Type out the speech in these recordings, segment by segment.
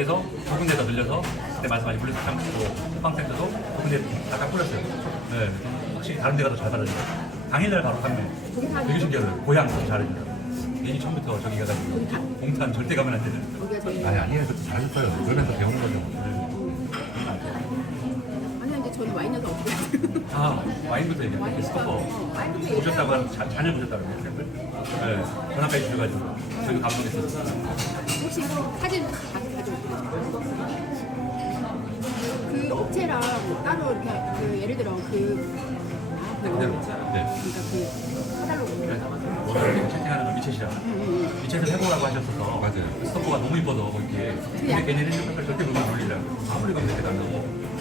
그래서 두 군데다 늘려서 그때 말씀하신 물리사탕 호빵센터도 두 군데 다 뿌렸어요. 네, 확실히 다른 데가 더 잘 받아줘요. 당일날 바로 판매. 되게 신기하더라고요. 고향 더 잘해줘요. 괜히 처음부터 저기 가가지고 공탄 절대 가면 안 되는. 아니에요. 그것도 잘하셨어요. 그러면서 배우는 거죠. 아니 근데 저는 와인여서 어떻게 해요? 아, 와인부터 얘기할게요. 스토퍼 보셨다고 하는 자녀 보셨다고 하는 네, 전화까지 주셔가지고 저희도 감동했었어요. 혹시 사진 가져오세요? 그 업체랑 따로 이렇게 그 예를 들어 그대로. 네. 그러니까 그 카탈로그 오늘 채팅하는 거 미챗이랑 미챗을 해보라고 하셨어서 맞아요. 스토커가 너무 이뻐서 거기에 근데 걔네는 색깔 절대 그걸 돌리려고 아무리 검색해도 안 나오고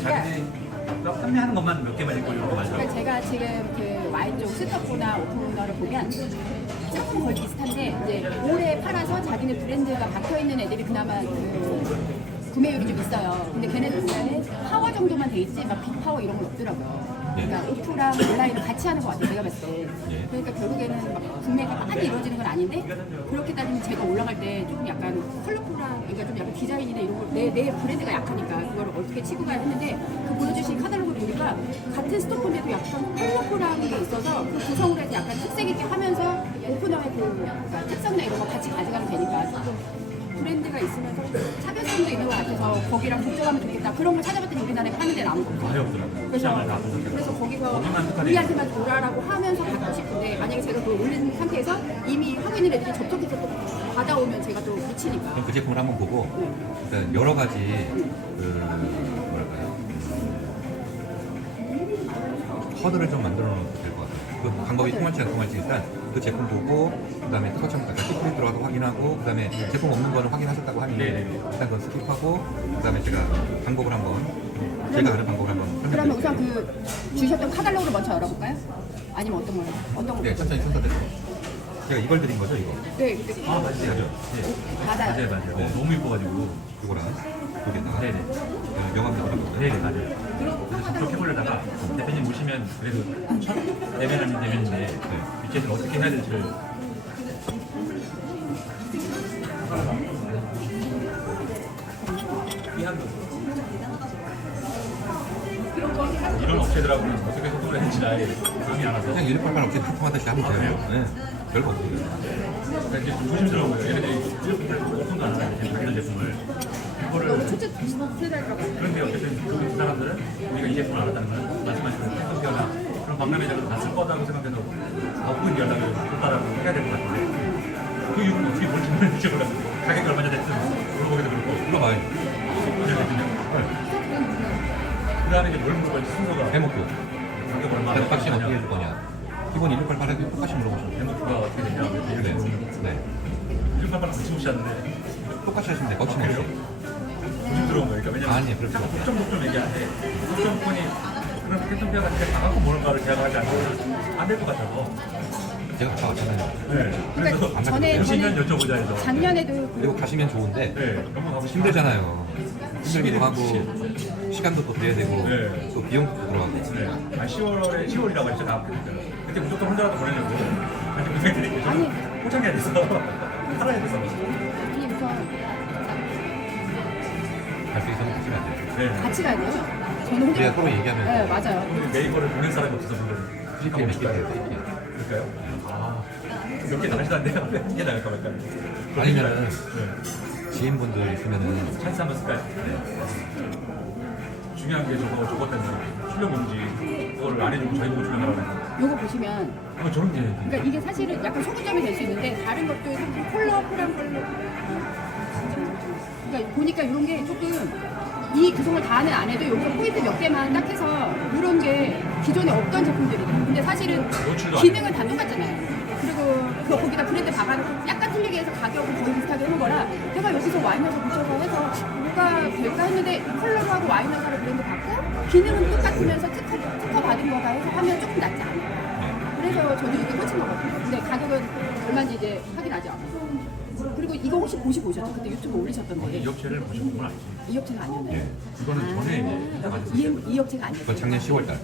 자기네가 판매하는 것만 몇 개만 있고 이런 거 그러니까 많더라고요. 제가 지금 그 와인 쪽 스토커나 오프너를 보면 조금 거의 비슷한데 이제 오래 팔아서 자기네 브랜드가 박혀있는 애들이 그나마 그 구매율이 좀 있어요. 근데 걔네는 보면은 파워 정도만 돼 있지 막 빅파워 이런 건 없더라고요. 그러니까 오프랑 온라인을 같이 하는 것 같아요. 내가 봤을 때. 예. 그러니까 결국에는 막 구매가 많이 이루어지는 건 아닌데 그렇게 따지면 제가 올라갈 때 좀 약간 컬러풀한 그러니까 좀 약간 디자인이나 이런 걸 내 브랜드가 약하니까 그걸 어떻게 치고 가야 했는데 그 보여주신 카탈로그를 보니까 같은 스토커인데도 약간 컬러풀한 게 있어서 그 구성으로 해서 약간 특색 있게 하면서 오프너의 그 그러니까 특성이나 이런 거 같이 가져가면 되니까 좀 브랜드가 있으면서 차별성도 있는 것 같아서 거기랑 독점하면 좋겠다. 그런 걸 찾아봤더니 우리나라에 파는 데는 아무것도 많이 없어요. 없더라고요. 시장을 다 그래서 거기서 거기만 특화돼 우리한테만 줘라라고 하면서 갖고 싶은데 만약에 제가 그걸 올린 상태에서 이미 하고 있는 애들이 접촉해서 또 받아오면 제가 또 미치니까. 그럼 그 제품을 한번 보고 일단 여러 가지 그 뭐랄까요 허들을 좀 만들어 놓으면 될 것 같아요. 그 방법이 통할지 안 통할지 일단 그 제품 보고 그다음에 특허청 아까 스킵이 들어가서 확인하고 그다음에 제품 없는 거는 확인하셨다고 하니 네네. 일단 그건 스킵하고 그다음에 제가 방법을 한번 제가 아는 방법을 한번 그러면 설명드릴게요. 우선 그 주셨던 카탈로그를 먼저 열어볼까요? 아니면 어떤 거요? 어떤 거? 네, 천천히 순서대로. 제가 이걸 드린 거죠, 이거? 네, 근데 아, 맞아요. 네. 맞아요. 맞아요. 네. 너무 이뻐가지고. 이거랑 두 개다. 네네. 명함 들어가고. 네네, 맞아요. 그래서 접촉해보려다가 대표님 오시면 그래도 첫 대면 아닌 대면인데 밑에서 어떻게 해야 될지를 이런 업체들하고는 어떻게 소통을 해야 될지 아예 감이 안 와서 그냥 1688 없이 다 통하다시 하면 돼요. 네. 별거 없어요. 그러니까 이제 좀 조심스러워요. 얘네들이 이렇게 오픈도 안 하잖아요. 자기들 제품을. 이거를 초대 세대라고. 그런데 어쨌든 그 사람들은 우리가 이 제품을 알았다는 건 말씀하신 컴퓨터나 그런 박람회장을 갔을 거라고 생각해서 업군 연락을 줬다라고 해야 될 것 같은데 그 이유는 어떻게 뭘 질문했는지 몰라서 가격이 얼마나 됐든 물어보기도 그렇고 물어봐요. 그 다음에 이제 뭘 물어볼지 순서가 해먹고. 가격 얼마 백박신 어떻게 해줄 거냐. 기본 1688에도 똑같이 물어보시면 돼요. 대목표가 어떻게 되냐 이렇게 네. 물어보면 네. 188은 같이 무시하는데 똑같이 하시면 돼요. 거침없이. 조심스러운 거니까 왜냐면 아니에요, 그럴 필요 없어요. 독점 얘기하는데 독점권이 그런 패턴피아가 제가 다 갖고 모는 거를 계약하지 않으면 안 될 것 같아서 제가 갔다 왔잖아요. 네. 그래서 그러니까 전에 오시면 저는 여쭤보자 해서 작년에도 그리고 가시면 좋은데 네, 너무 가고 싶어요. 힘들잖아요. 힘들기도 하고 시간도 또 드려야 되고 네. 또 비용도 들어가고. 네. 아, 10월이라고 했죠. 다음 그때. 그때 무조건 혼자라도 보내려고. 아직 무슨 드릴게요. 저는 포장해야 돼서. 팔아야 돼서. 아니 우선 갈 수 있으면 같이 가죠. 네. 같이 가야 돼요. 저는 혼자. 우리가 서로 얘기하면서. 네, 맞아요. 근데 메이커를 보낸 사람이 없어서 그걸 PPL 몇 개예요? 그럴까요? 아, 몇 개 나가지도 않네요. 한개 나갈까 말까. 아니면은 네. 지인분들 있으면은 찬스 한번 쓸까요? 중요한 게 저거 때문에 출력 뭔지 그거를 안 해주고 저희 보고 출력하라고. 요거 보시면 저런 게. 그러니까 이게 사실은 약간 소구점이 될 수 있는데 다른 것도 사실 컬러풀한 걸로 그러니까 보니까 이런 게 조금 이 구성을 다 하는 안 해도 여기서 포인트 몇 개만 딱 해서 이런 게 기존에 없던 제품들이에요. 근데 사실은 노출도 기능은 다 똑같잖아요. 그리고 거기다 브랜드 박아놓고 약간 틀리게 해서 가격은 거의 비슷하게 해놓은 거라 내가 여기서 와인허서 붙여서 해서 뭐가 될까 했는데 컬러로 하고 와인허서로 브랜드 받고 기능은 똑같으면서 특허 받은 거다 해서 하면 조금 낫지 않아요. 그래서 저도 이게 꽂힌 거거든요. 근데 가격은 얼마인지 이제 확인하지 않고. 그리고 이거 혹시 보시고 오셨죠? 그때 유튜브 올리셨던데. 이 업체를 보시는 건 아니지. 이 업체가 아니었나요? 예. 이거는 전에 이 업체가 아니었어요. 그건 작년 10월달.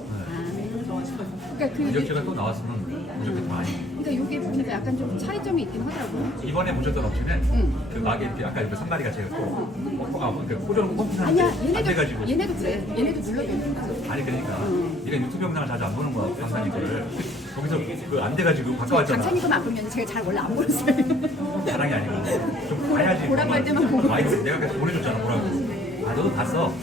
그러니까 이 그 업체가 또 나왔으면 무조건 많이. 그러니까 이게 보니까 약간 좀 차이점이 있긴 하더라고요. 이번에 모셨던 업체는 응. 그 막에 이렇게 아까 그 선다리가 제가 그 고정 아니야, 펌핑하는데 안 돼가지고. 얘네도 그래. 얘네도 눌러도 아니 그러니까 이런 유튜브 영상을 자주 안 보는 거야 강산이 거를 거기서 그 안 돼가지고 바꿔왔잖아. 강찬이 거만 안 보면 제가 잘 원래 안 보였어요. 자랑이 아니고 좀 봐야지. 보라고 할 때만 보고. 아 이거 내가 계속 보내줬잖아 보라고. 아 너도 봤어.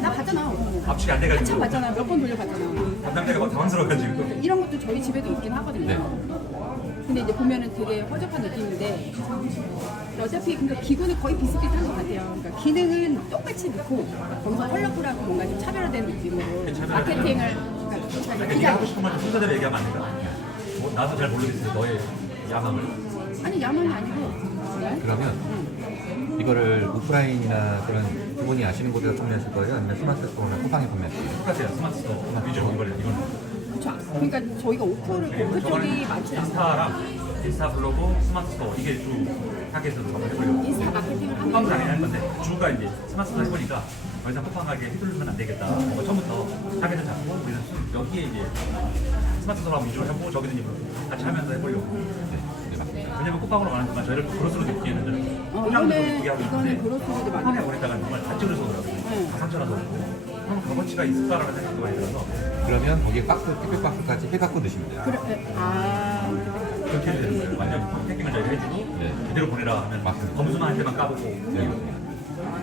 나 봤잖아. 압축이 안 한참 돼가지고 봤잖아. 몇 번 돌려봤잖아. 담당자가 막 당황스러워가지고. 이런 것도 저희 집에도 있긴 하거든요. 네. 근데 이제 보면은 되게 허접한 느낌인데 어차피 그러니까 기구는 거의 비슷비슷한 것 같아요. 그러니까 기능은 똑같이 넣고 거기서 컬러풀하고 뭔가 좀 차별화된 느낌으로 차별화된 마케팅을 그러니까 그러니까 네가 하고 싶은 말좀 순서대로 얘기하면 안 될까? 뭐, 나도 잘 모르겠어 너의 야망을. 아니 야만이 아니고 그냥 그러면 이거를 오프라인이나 그런 그분이 아시는 곳에서 판매하실 거예요? 아니면 스마트 스토어나 쿠팡에 판매하실 거예요? 똑같아요 스마트 스토어 위주로 이거는. 그렇죠. 그러니까 저희가 오프 쪽이 많지 않아요. 인스타랑 인스타 블로그 스마트 스토어 이게 주 타겟으로 한번 해보려고. 인스타 마케팅을 하는 쿠팡 당연히 할 건데 주가 이제 스마트 스토어 해보니까 더 이상 쿠팡하게 휘둘리면 안 되겠다. 뭔가 처음부터 타겟을 잡고 우리는 여기에 이제 스마트 스토어 위주로 해보고 저기는 이제 같이 하면서 해보려고. 네, 네 맞습니다. 왜냐면 쿠팡으로 가는 동안 저희를 그로스로 느끼는 저는 포장도 예쁘게 하고 이거는 있는데 그로스로도 쿠팡에 많아요. 보냈다가 정말 다 찍어서 오더라고요. 다 상처나서 오고 그럼 값어치가 있을까라는 생각도 많이 들어서 그러면 거기에 박스, 택배 박스까지 해갖고 넣으시면 돼요. 그렇게 해야 되는 거예요. 완전 패킹을 저희가 해주고 네. 그대로 보내라 하면 맞습니다. 검수만 할 때만 까보고 네, 맞습니다.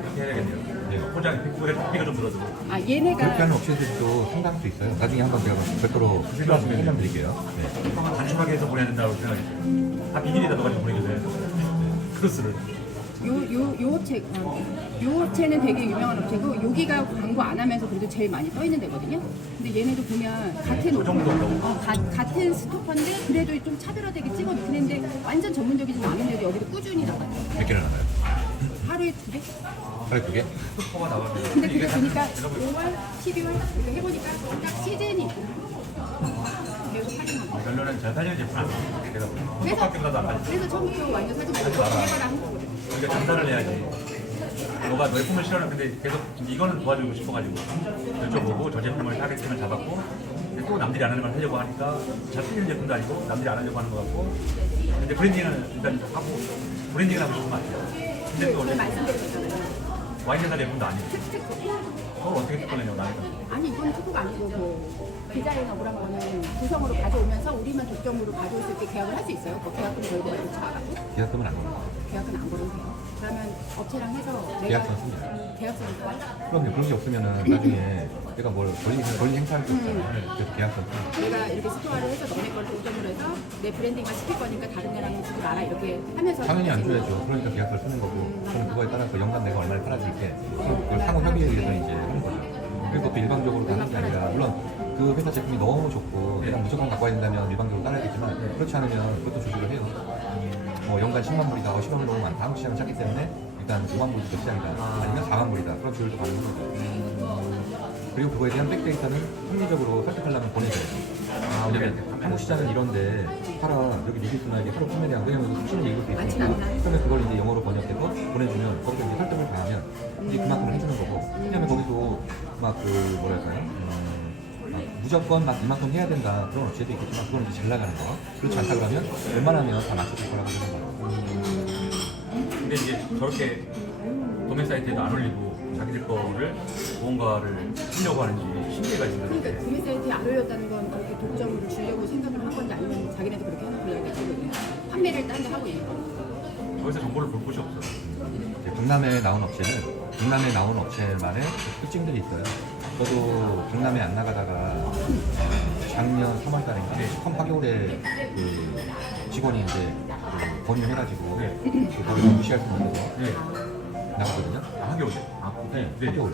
이렇게 해야겠네요. 네. 포장 비가 좀 들어도. 얘네가 그렇게 하는 업체들도 상당히 수 있어요. 나중에 한번 제가 별도로 필요하시면 설명드릴게요. 네. 쿠팡은 단순하게 해서 보내야 된다고 생각했어요. 다 비닐에다 넣어가지고 보내줘야 돼요. 크로스를. 요 업체는 되게 유명한 업체고 여기가 광고 안 하면서 그래도 제일 많이 떠 있는 데거든요. 근데 얘네도 보면 같은 그 정도로. 같은 스토커인데 그래도 좀 차별화되게 찍어 놓긴 했는데 완전 전문적이진 않은데도 여기도 꾸준히 나가요. 몇 개를 나가요? 하루에 2개? 하루에 2개? 스토커가 나가면. 근데 그게 보니까 5월, 12월 이렇게 해보니까 딱 시즌이 계속 팔리는 거. 결론은 잘 팔리는 제품 아니에요. 내가 스토커밖에보다도 안 팔리죠. 그래서 처음부터 완전 사지 말고 마라. 해봐라 한 거거든요. 우리가 장사를 해야지. 너가 너의 품을 싫어하는데 계속 이거는 도와주고 싶어가지고 여쭤보고 저 제품을 타겟팅을 잡았고 근데 또 남들이 안 하는 걸 하려고 하니까 잘 풀리는 제품도 아니고 남들이 안 하려고 하는 것 같고 근데 브랜딩은 일단 하고 브랜딩을 하고 싶은 것 같아요. 근데 또 제가 어제 말씀드렸잖아요. 와인 회사 제품도 아니고 특허. 그걸 어떻게 특허내냐고 나니까 아니 이건 특허가 아니고 그 디자이너 뭐란 거는 구성으로 가져오면서 우리만 독점으로 가져올 수 있게 계약을 할 수 있어요. 그 계약금 저희도 많이查갖고 계약금은 안 걸어요. 계약은 안 걸어도 돼요. 그러면 업체랑 해서 내가 계약서 씁니다. 계약서를 써요. 그럼요. 그런 게 없으면은 나중에 내가 뭘 권리 행사할 수 없잖아요. 그래서 계약서 씁니다. 내가 이렇게 스토어를 해서 너네 걸 독점으로 해서 내 브랜딩을 시킬 거니까 다른 애랑 주지 마라 이렇게 하면서 당연히 안 줘야죠. 그러니까 계약서를 쓰는 거고 저는 그거에 따라서 연간 내가 얼마를 팔아줄게. 그걸 상호 협의에 의해서 이제 하는 거죠. 그리고 또 일방적으로 가는 게 아니라 물론 그 회사 제품이 너무 좋고 내가 무조건 갖고 와야 된다면 일방적으로 따라야겠지만 그렇지 않으면 그것도 조직을 해요. 뭐 연간 10만 불이다, 10만 불 너무 많다. 한국 시장은 작기 때문에 일단 5만 불부터 시작이다. 아니면 4만 불이다. 그런 조율도 가능한 거죠. 그리고 그거에 대한 백데이터는 합리적으로 설득하려면 보내줘야죠. 왜냐면 한국 시장은 이런데 팔아 여기 리뷰스나 이게 하루 판매량 왜냐면 수치는 읽을 수 많진 있으니까 않나? 그러면 그걸 이제 영어로 번역해서 보내주면 거기서 이제 설득을 가하면 이제 그만큼 해주는 거고 왜냐면 거기서 막 그 뭐랄까요 막 무조건 막 이만큼 해야 된다 그런 업체도 있겠지만 그건 이제 잘 나가는 거 그렇지 않다 그러면 웬만하면 다 맞춰줄 거라고 생각해요. 근데 이제 저렇게 도매 사이트에도 안 올리고 자기들 거를 무언가를 쓰려고 하는지 신기해가 그러니까 있는데 구매 사이트에 안 올렸다는 건 그렇게 독점으로 주려고 생각을 한 건지 아니면 자기네도 그렇게 해놓고 이야기 지금 판매를 딴 데 하고 있는 거. 거기서 정보를 볼 곳이 없어. 이제 국남에 나온 업체는 국남에 나온 업체만의 특징들이 있어요. 저도 국남에 안 나가다가 작년 3월달인가 컴 파교울에 그 직원이 이제 그 권유해가지고 그거를 무시할 수 없는 거 네. 나갔거든요. 하겨오죠. 아, 네. 네. 파교울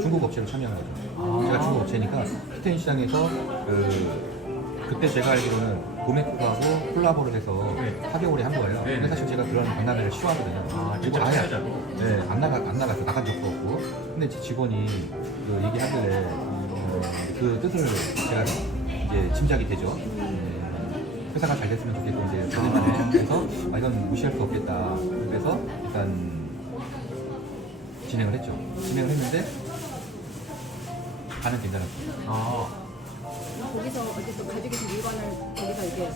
중국 업체로 참여한 거죠. 제가 중국 업체니까 스페인 시장에서 그때 제가 알기로는 도메코하고 콜라보를 해서 네. 파교울에 한 거예요. 네. 근데 사실 제가 그런 박람회를 싫어하거든요. 아, 그리고 진짜 아예 참여자로? 네, 안 나가서 나간 적도 없고. 근데 제 직원이 그 얘기하길래 그 뜻을 제가 이제 짐작이 되죠. 회사가 잘 됐으면 좋겠고 이제 그래서 이건 무시할 수 없겠다. 그래서 일단 진행을 했죠. 진행을 했는데 반응 괜찮았어요. 아, 거기서 어쨌든 가지고 계신 물건을 거기서 이제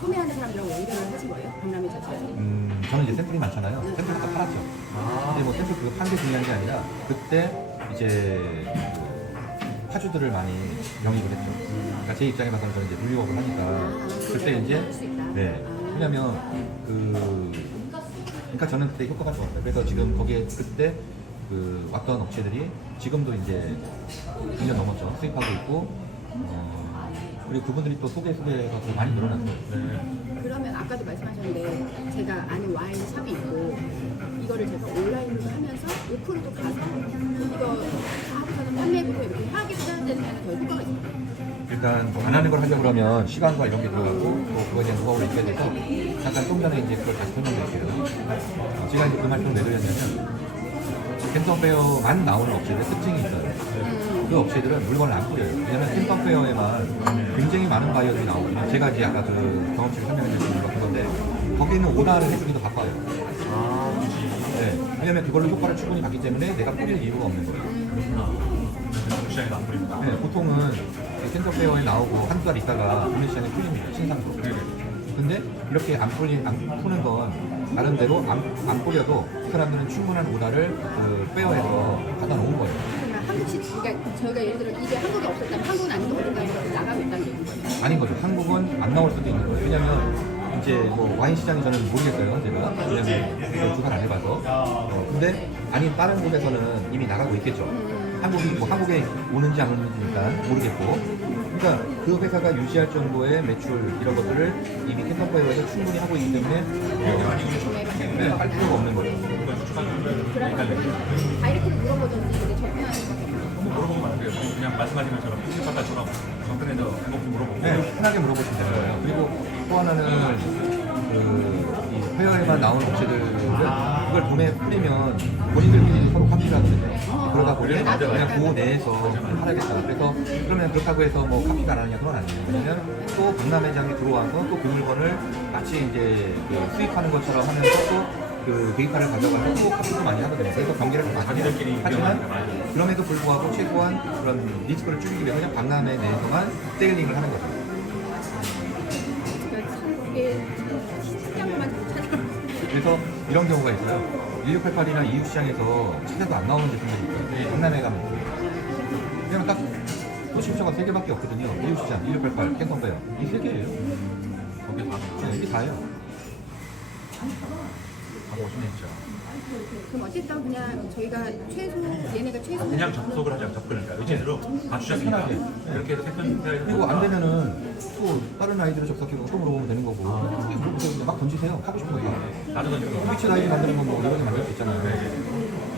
소매하는 사람들하고 연결을 하신 거예요? 박람회 자체에서? 저는 이제 샘플이 많잖아요. 샘플 갖다 팔았죠. 근데 뭐 샘플 그거 판 게 중요한 게 아니라 그때 이제 그 파주들을 많이 영입을 했죠. 그러니까 제 입장에 봐서는 저는 이제 물류업을 하니까 그때 이제 할수 있다. 네. 왜냐면 그러니까 저는 그때 효과가 좋았어요. 그래서 지금 거기에 그때 그 왔던 업체들이 지금도 이제 2년 넘었죠. 수입하고 있고 그리고 그분들이 또 소개가 더 많이 늘어났어요. 네. 그러면 아까도 말씀하셨는데 제가 아는 와인 샵이 있고 이거를 제가 온라인으로 하면서 오프로도 가서 이거 하고서는 판매해보고 이렇게 하기도 해야 되는 더 효과가 있어요. 일단 안 하는 걸 하려고 그러면 시간과 이런 게 들어가고 또 그거에 대한 노하우를 익혀야 돼서 잠깐 좀 전에 이제 그걸 다시 설명드릴게요. 제가 이제 그 말씀을 왜 드렸냐면 캠퍼페어만 나오는 업체들의 특징이 있어요. 그 업체들은 물건을 안 뿌려요. 왜냐면 캠퍼페어에만 굉장히 많은 바이어들이 나오거든요. 제가 이제 아까 그 경험치를 설명해드린 이유가 그건데 거기는 오다를 해주기도 바빠요. 네. 왜냐면 그걸로 효과를 충분히 봤기 때문에 내가 뿌릴 이유가 없는 거예요. 시장에도 안 뿌립니다. 네, 보통은 캠퍼페어에 나오고 한두 달 있다가 국내 시장에 풀립니다. 신상도. 근데 이렇게 안 푸는 건 나름대로 안 뿌려도 그 사람들은 충분한 오다를 그 페어에서 받아 놓은 거예요. 그러면 한국식, 그러니까 저희가 예를 들어 이게 한국에 없었다면 한국은 아닌데 어딘가에 나가고 있다는 얘기인 거예요? 아닌 거죠. 한국은 안 나올 수도 있는 거예요. 왜냐면 이제 뭐 와인 시장이 저는 모르겠어요. 제가 왜냐면 조사를 안 해봐서. 근데 아닌 다른 곳에서는 이미 나가고 있겠죠. 한국에 오는지 안 오는지니까 모르겠고. 그러니까 그 회사가 유지할 정도의 매출 이런 것들을 이미 캠퍼페어에서 충분히 하고 있기 때문에 할 필요가 없는 거죠. 그러면 다이렉트로 물어보든지 근데 접근하는 너무 물어보면 안 돼요. 그냥 말씀하신 것처럼 필수파까처럼 접근해서 한번 물어보고. 네, 편하게 물어보시면 되는 거예요. 그리고 또 하나는 이 페어에만 나오는 업체들은 그걸 돈에 뿌리면 본인들끼리 서로 카피를 하거든요. 그러다 보니 그냥 그 내에서 팔아야겠다. 그래서 그러면 그렇다고 해서 뭐 카피가 안 하느냐 그건 아니에요. 왜냐면 또 박람회장에 들어와서 또 그 물건을 마치 이제 그 수입하는 것처럼 하면서 또 그 계기판을 가져가서 또 카피도 많이 하거든요. 그래서 경기를 많이 자기들끼리 하지만 그럼에도 불구하고 최소한 그런 리스크를 줄이기 위해서 그냥 박람회 내에서만 세일링을 하는 거죠. 이게 시장만 찾아. 그래서 이런 경우가 있어요. 1688이나 EU 시장에서 찾아도 안 나오는 제품들이 있어요. 박람회 가면. 그냥 딱 호심처가 3개밖에 없거든요. EU 시장, 1688, 캔컴페어. 이 3개예요. 거기 다 네, 이게 다예요. 가고 싶네 진짜. 그럼 어쨌든 그냥 저희가 얘네가 최소 그냥 접속을 하자 접근을 그러니까 의제대로 맞추셨으니까 편하게. 이렇게 해서 캠퍼페어에서 그리고 안 되면은 또 다른 아이들을 접속해서 또 물어보면 되는 거고. 물어보세요. 그냥 막 던지세요. 하고 싶은 거 다. 나도 던지고 트위치 아이디 만드는 건 뭐 여러 가지 만들 수 있잖아요.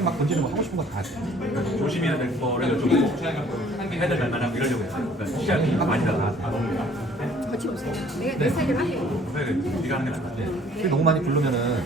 막 던지는 거 하고 싶은 거 다 하세요. 조심해야 될 거를 여쭤보고 해야 될 말만 하고 이러려고 했어요. 그러니까 시작이 많이 나가세요. 거침없어요. 내가 내 스타일을 할게요. 그래 네가 하는 게 낫다. 근데 너무 많이 부르면은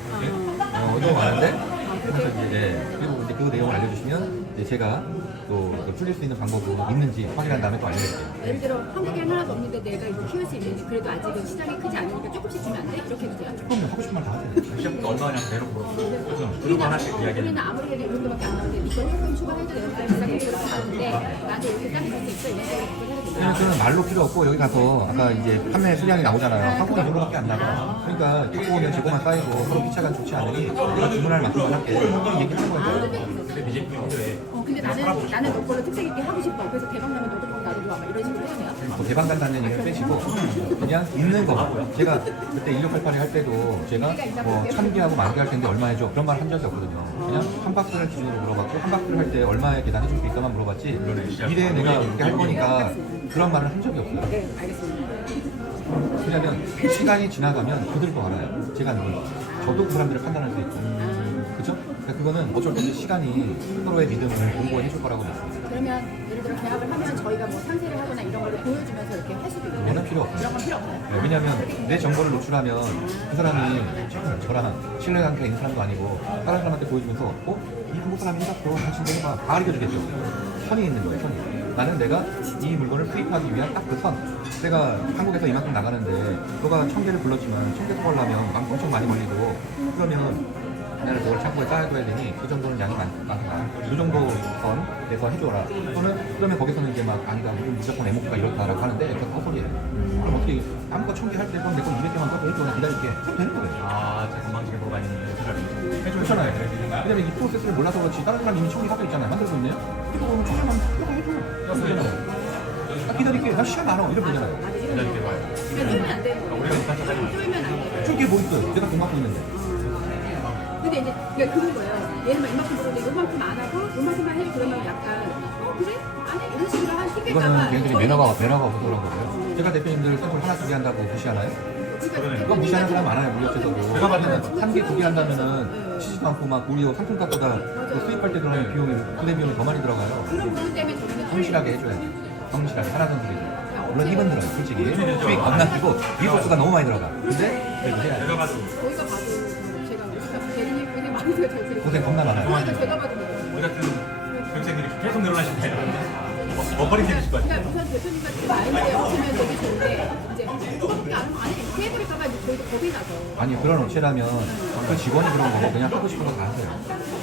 어디가 많은데? 그래서 이제 그리고 이제 그 내용을 알려주시면 이제 제가 또 풀릴 수 있는 방법이 있는지 확인한 다음에 또 알려드릴게요. 예를 들어 한국에는 하나도 없는데 내가 이거 키울 수 있는지 그래도 아직은 시장이 크지 않으니까 조금씩 주면 안 돼? 이렇게 해도 돼요? 그럼 하고 싶은 말 다 하세요. 시작부터 얼마냐 대로 물어보고 그런 거 하나씩 우리는 이야기하는 아무리 해도 이 정도밖에 안 나오는데 이거 조금 추가해도 내가 비싸게 해서 가는데 나도 이렇게 싸게 살 수 있어 이런 식으로 해도 돼요? 왜냐면 저는 말로 필요 없고 여기 가서 아까 이제 판매 수량이 나오잖아요. 한국에 이런 거밖에 안 나가. 그러니까 듣고 오면 재고만 쌓이고 서로 피차가 좋지 않으니 내가 주문할 만큼만 할게. 이런 얘기하는 거예요. 근데 네 제품이 필요해. 근데 나는 너 걸로 특색 있게 하고 싶어. 그래서 대박 나면 너도 꼭 나도 좋아. 막 이런 식으로 해도 돼요? 뭐 대박 간다는 얘기를 빼시고 그냥 있는 거. 제가 그때 1688이 할 때도 제가 뭐 1000개하고 10,000개 할 텐데 얼마 해줘? 그런 말 한 적이 없거든요. 그냥 한 박스를 기준으로 물어봤고 한 박스를 할 때 얼마에 계산해줄 수 있어만 물어봤지 미래에 내가 이렇게 할 거니까 그런 말을 한 적이 없어요. 네, 알겠습니다. 왜냐면 시간이 지나가면 그들도 알아요. 제가 누군지. 저도 그 사람들을 판단할 수 있고. 그죠? 그러니까 그거는 어쩔 수 없이 시간이 서로의 믿음을 공고해 줄 거라고 믿습니다. 그러면 예를 들어 계약을 하면 저희가 뭐 상세를 하거나 이런 거를 보여주면서 이렇게 할 수도 있고 그거는 필요 없어요. 그런 건 필요 없어요. 네, 왜냐면 내 정보를 노출하면 그 사람이 저랑 신뢰관계가 있는 사람도 아니고 다른 사람한테 보여주면서 이 한국 사람이 해봤어. 당신도 해봐. 다 알려주겠죠. 선이 있는 거예요, 선이. 나는 내가 이 물건을 수입하기 위한 딱 그 선. 내가 한국에서 이만큼 나가는데 너가 1000개를 불렀지만 1000개 수거하려면 엄청 많이 걸리고 그러면 나는 그걸 창고에 쌓아둬야 되니 그 정도는 양이 많다. 이 정도 선에서 해줘라. 그러면 거기서는 이제 막 아니다 우리는 무조건 애목가 이렇다라고 하는데 그거 헛소리예요. 그럼 어떻게 아무거 1000개 할 때 그럼 내거 200개만 더 해줘 나 기다릴게 해도 되는 거예요. 아, 제 건방지게 뭐가 있는데 해줘야 그렇잖아요. 왜냐면 이 프로세스를 몰라서 그렇지 다른 사람 이미 1000개 하고 있잖아요. 만들고 있네요. 그리고 그러면 1000개만 해줘. 나 기다릴게. 나 시간 많아. 이러면 되잖아요. 기다릴게 봐요. 쫄면 안 돼요. 우리가 이딴 척 하지 마. 쫄면 안 돼요. 저게 뭐 있어요? 내가 돈 갖고 있는데. 근데 이제 그러니까 그런 거예요. 얘는 막 이만큼 벌었는데 요만큼 안 하고 요만큼만 해줘 그러면 약간 그래? 안 해? 이런 식으로 한 이거는 핑계까봐 걔네들이 매너가 없어서 그런 거고요. 제가 대표님들 샘플 하나 두개 한다고 무시하나요? 그거 무시하는 사람 많아요, 물리업체에서도. 제가 봤을 때는 한 개, 두 개 한다면은 치지도 않고 막 오히려 상품값보다 그 수입할 때 들어가는 비용이, 부대 비용이 더 많이 들어가요. 그런 부분 때문에 저희는 성실하게 해줘야 돼. 성실하게 하나든 두 개든. 물론 힘은 들어요, 솔직히. 수익 겁나 크고 리소스가 너무 많이 들어가. 근데 그래도 해야 돼. 내가 봐도 저희가 봐도 제가 우리가 대리님 고생 많으세요 저희 고생 겁나 많아요. 그러니까 제가 봐도 그래요. 우리 같은 교육생들이 계속 늘어나시는데 먹거리 생기실 것 같아요. 그러니까 우선 대표님과 그 마인드에 없으면 되게 좋은데 이제 그거밖에 안 하면 안 해. 이렇게 해버릴까봐 이제 저희도 겁이 나서 아니, 그런 업체라면 그 직원이 그런 거고 그냥 하고 싶은 거 다 하세요.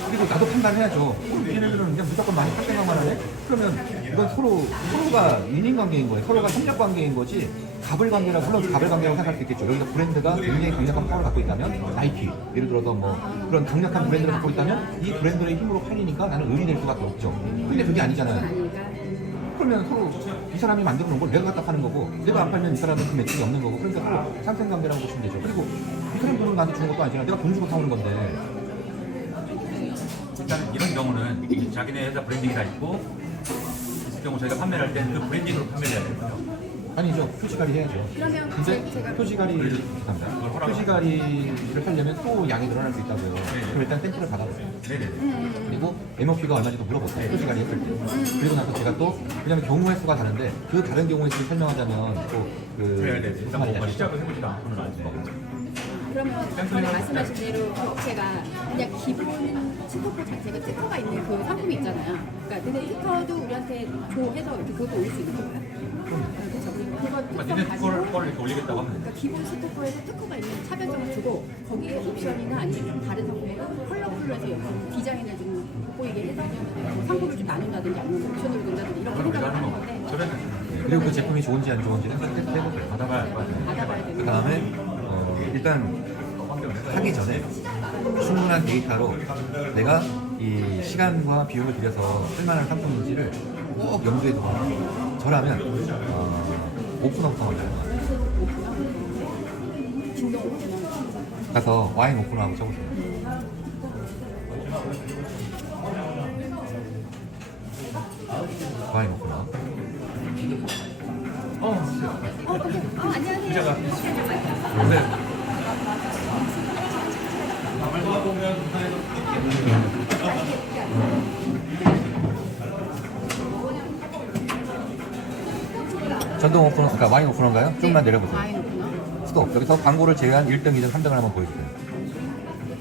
그리고 나도 판단해야죠. 얘네들은 그냥 무조건 많이 팔 생각만 하네? 그러면 이건 서로가 인인관계인 거예요. 서로가 협력관계인 거지. 갑을관계라, 물론 갑을관계라고 생각할 수 있겠죠. 여기가 브랜드가 굉장히 강력한 파워를 갖고 있다면, 나이키, 예를 들어서 뭐 그런 강력한 브랜드를 갖고 있다면 이 브랜드의 힘으로 팔리니까 나는 의리 될 수밖에 없죠. 근데 그게 아니잖아요. 아니니까 그러면 서로 이 사람이 만들어 놓은 걸 내가 갖다 파는 거고, 내가 안 팔면 이 사람은 그 매출이 없는 거고, 그러니까 서로 상생관계라고 보시면 되죠. 그리고 이 사람 돈을 나한테 주는 것도 아니잖아. 내가 돈 주고 사오는 건데. 일단 이런 경우는 자기네 회사 브랜딩이 다 있고 있을 경우 저희가 판매를 할 때는 그 브랜딩으로 판매를 해야 되거든요. 아니죠. 표지관리 해야죠. 그러면 근데 제가 표지관리를 죄송합니다. 표지관리를 하려면 또 양이 늘어날 수 있다고요. 그럼 일단 샘플을 받아보세요. 네네. 그리고 MOP가 얼마인지도 물어보세요. 표지관리 했을 때. 그리고 나서 제가 또, 왜냐면 경우의 수가 다른데 그 다른 경우의 수를 설명하자면 그래야 돼. 무슨 일단 말인지 뭐 아시죠? 시작을 해보지도 않고는 안 돼. 그러면 전에 말씀하신 대로 그 업체가 그냥 기본 스토커 자체가 특허가 있는 그 상품이 있잖아요. 그러니까 근데 특허도 우리한테 해서 이렇게 그것도 올릴 수 있는 거예요. 그렇죠. 그거 특허 니네 가지고 그걸 이렇게 올리겠다고 하면 그러니까 기본 스토커에서 특허가 있는 차별점을 주고 거기에 옵션이나 아니면 좀 다른 상품으로 컬러풀로 해서 여기 디자인을 좀 돋보이게 해서 상품을 좀 나눈다든지 아니면 옵션으로 든다든지 이렇게 그걸 우리가 생각을 하는 하는 거고 건데 저래는 그리고 그 제품이 좋은지 안 좋은지는 테스트 해보세요. 받아봐야 할 것 같아요. 받아봐야 되는 그 다음에 일단 하기 전에 충분한 데이터로 내가 이 시간과 비용을 들여서 쓸만한 상품인지를 꼭 염두에 두고 저라면 오픈업성을 가요. 진동 오픈하는 가서 와인 오픈하고 쳐보세요. 와인 오픈업. 안녕하세요. 기자가 네. 전동 오픈, 그러니까 와인 오픈인가요? 좀만 내려보세요. 와인 오픈업. 스톱. 여기서 광고를 제외한 1등, 2등, 3등을 한번 보여주세요.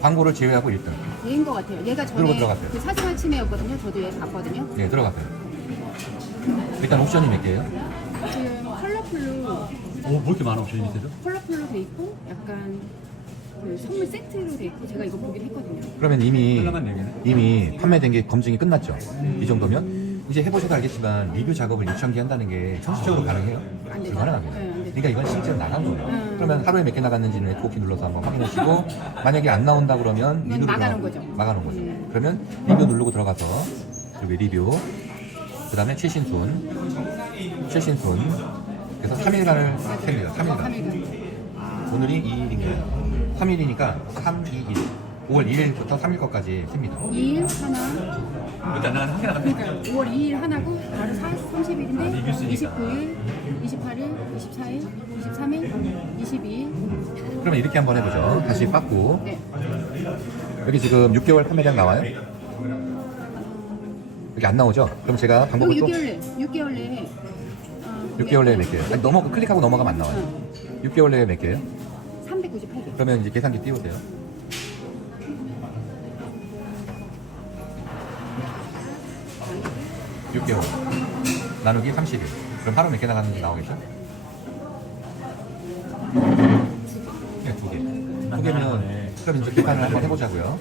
광고를 제외하고 1등. 얘인 것 같아요. 얘가 그리고 전에 들어가세요. 그 사생활 침해였거든요. 저도 얘 봤거든요. 네, 들어가세요. 일단 옵션이 몇 개예요? 지금 컬러풀로 뭐 이렇게 많아 옵션이 밑에서? 컬러풀로 돼 있고 약간 그 선물 세트로 돼 있고 제가 이거 보긴 했거든요. 그러면 이미 흘러간 얘기네. 이미 판매된 게 검증이 끝났죠. 이 정도면 이제 해보셔도 알겠지만 리뷰 작업을 6,000개 한다는 게 현실적으로 가능해요? 안 되죠. 불가능합니다. 네, 안 되죠. 그러니까 이건 실제로 나간 거예요. 그러면 하루에 몇 개 나갔는지는 네트워킹 눌러서 한번 확인하시고 만약에 안 나온다 그러면 이건 리뷰로 나가는 거죠. 나가는 거죠. 그러면 리뷰 누르고 들어가서 여기 리뷰 그 다음에 최신순 그래서 3일간을 셉니다. 3일간 오늘이 2일인가요? 3일이니까 3, 2, 1 5월 2일부터 3일 것까지 셉니다. 2일 하나, 일단 나는 한 개 나갔네. 그러니까 5월 2일 하나고 바로 30일인데 리뷰 쓰니까. 29일, 28일, 24일, 23일, 22일. 그러면 이렇게 한번 해보죠. 다시 빠꾸 네. 여기 지금 6개월 판매량 나와요? 여기 안 나오죠? 그럼 제가 방법을 여기 또 6개월 내에 6개월 내에 몇 개예요? 아니, 클릭하고 넘어가면 안 나와요. 6개월 내에 몇 개예요? 398개. 그러면 이제 계산기 띄우세요. 6개월 나누기 30일. 그럼 하루 몇 개 나갔는지 나오겠죠? 네, 2개. 2개면 그럼 이제 계산을 한번 해보자고요.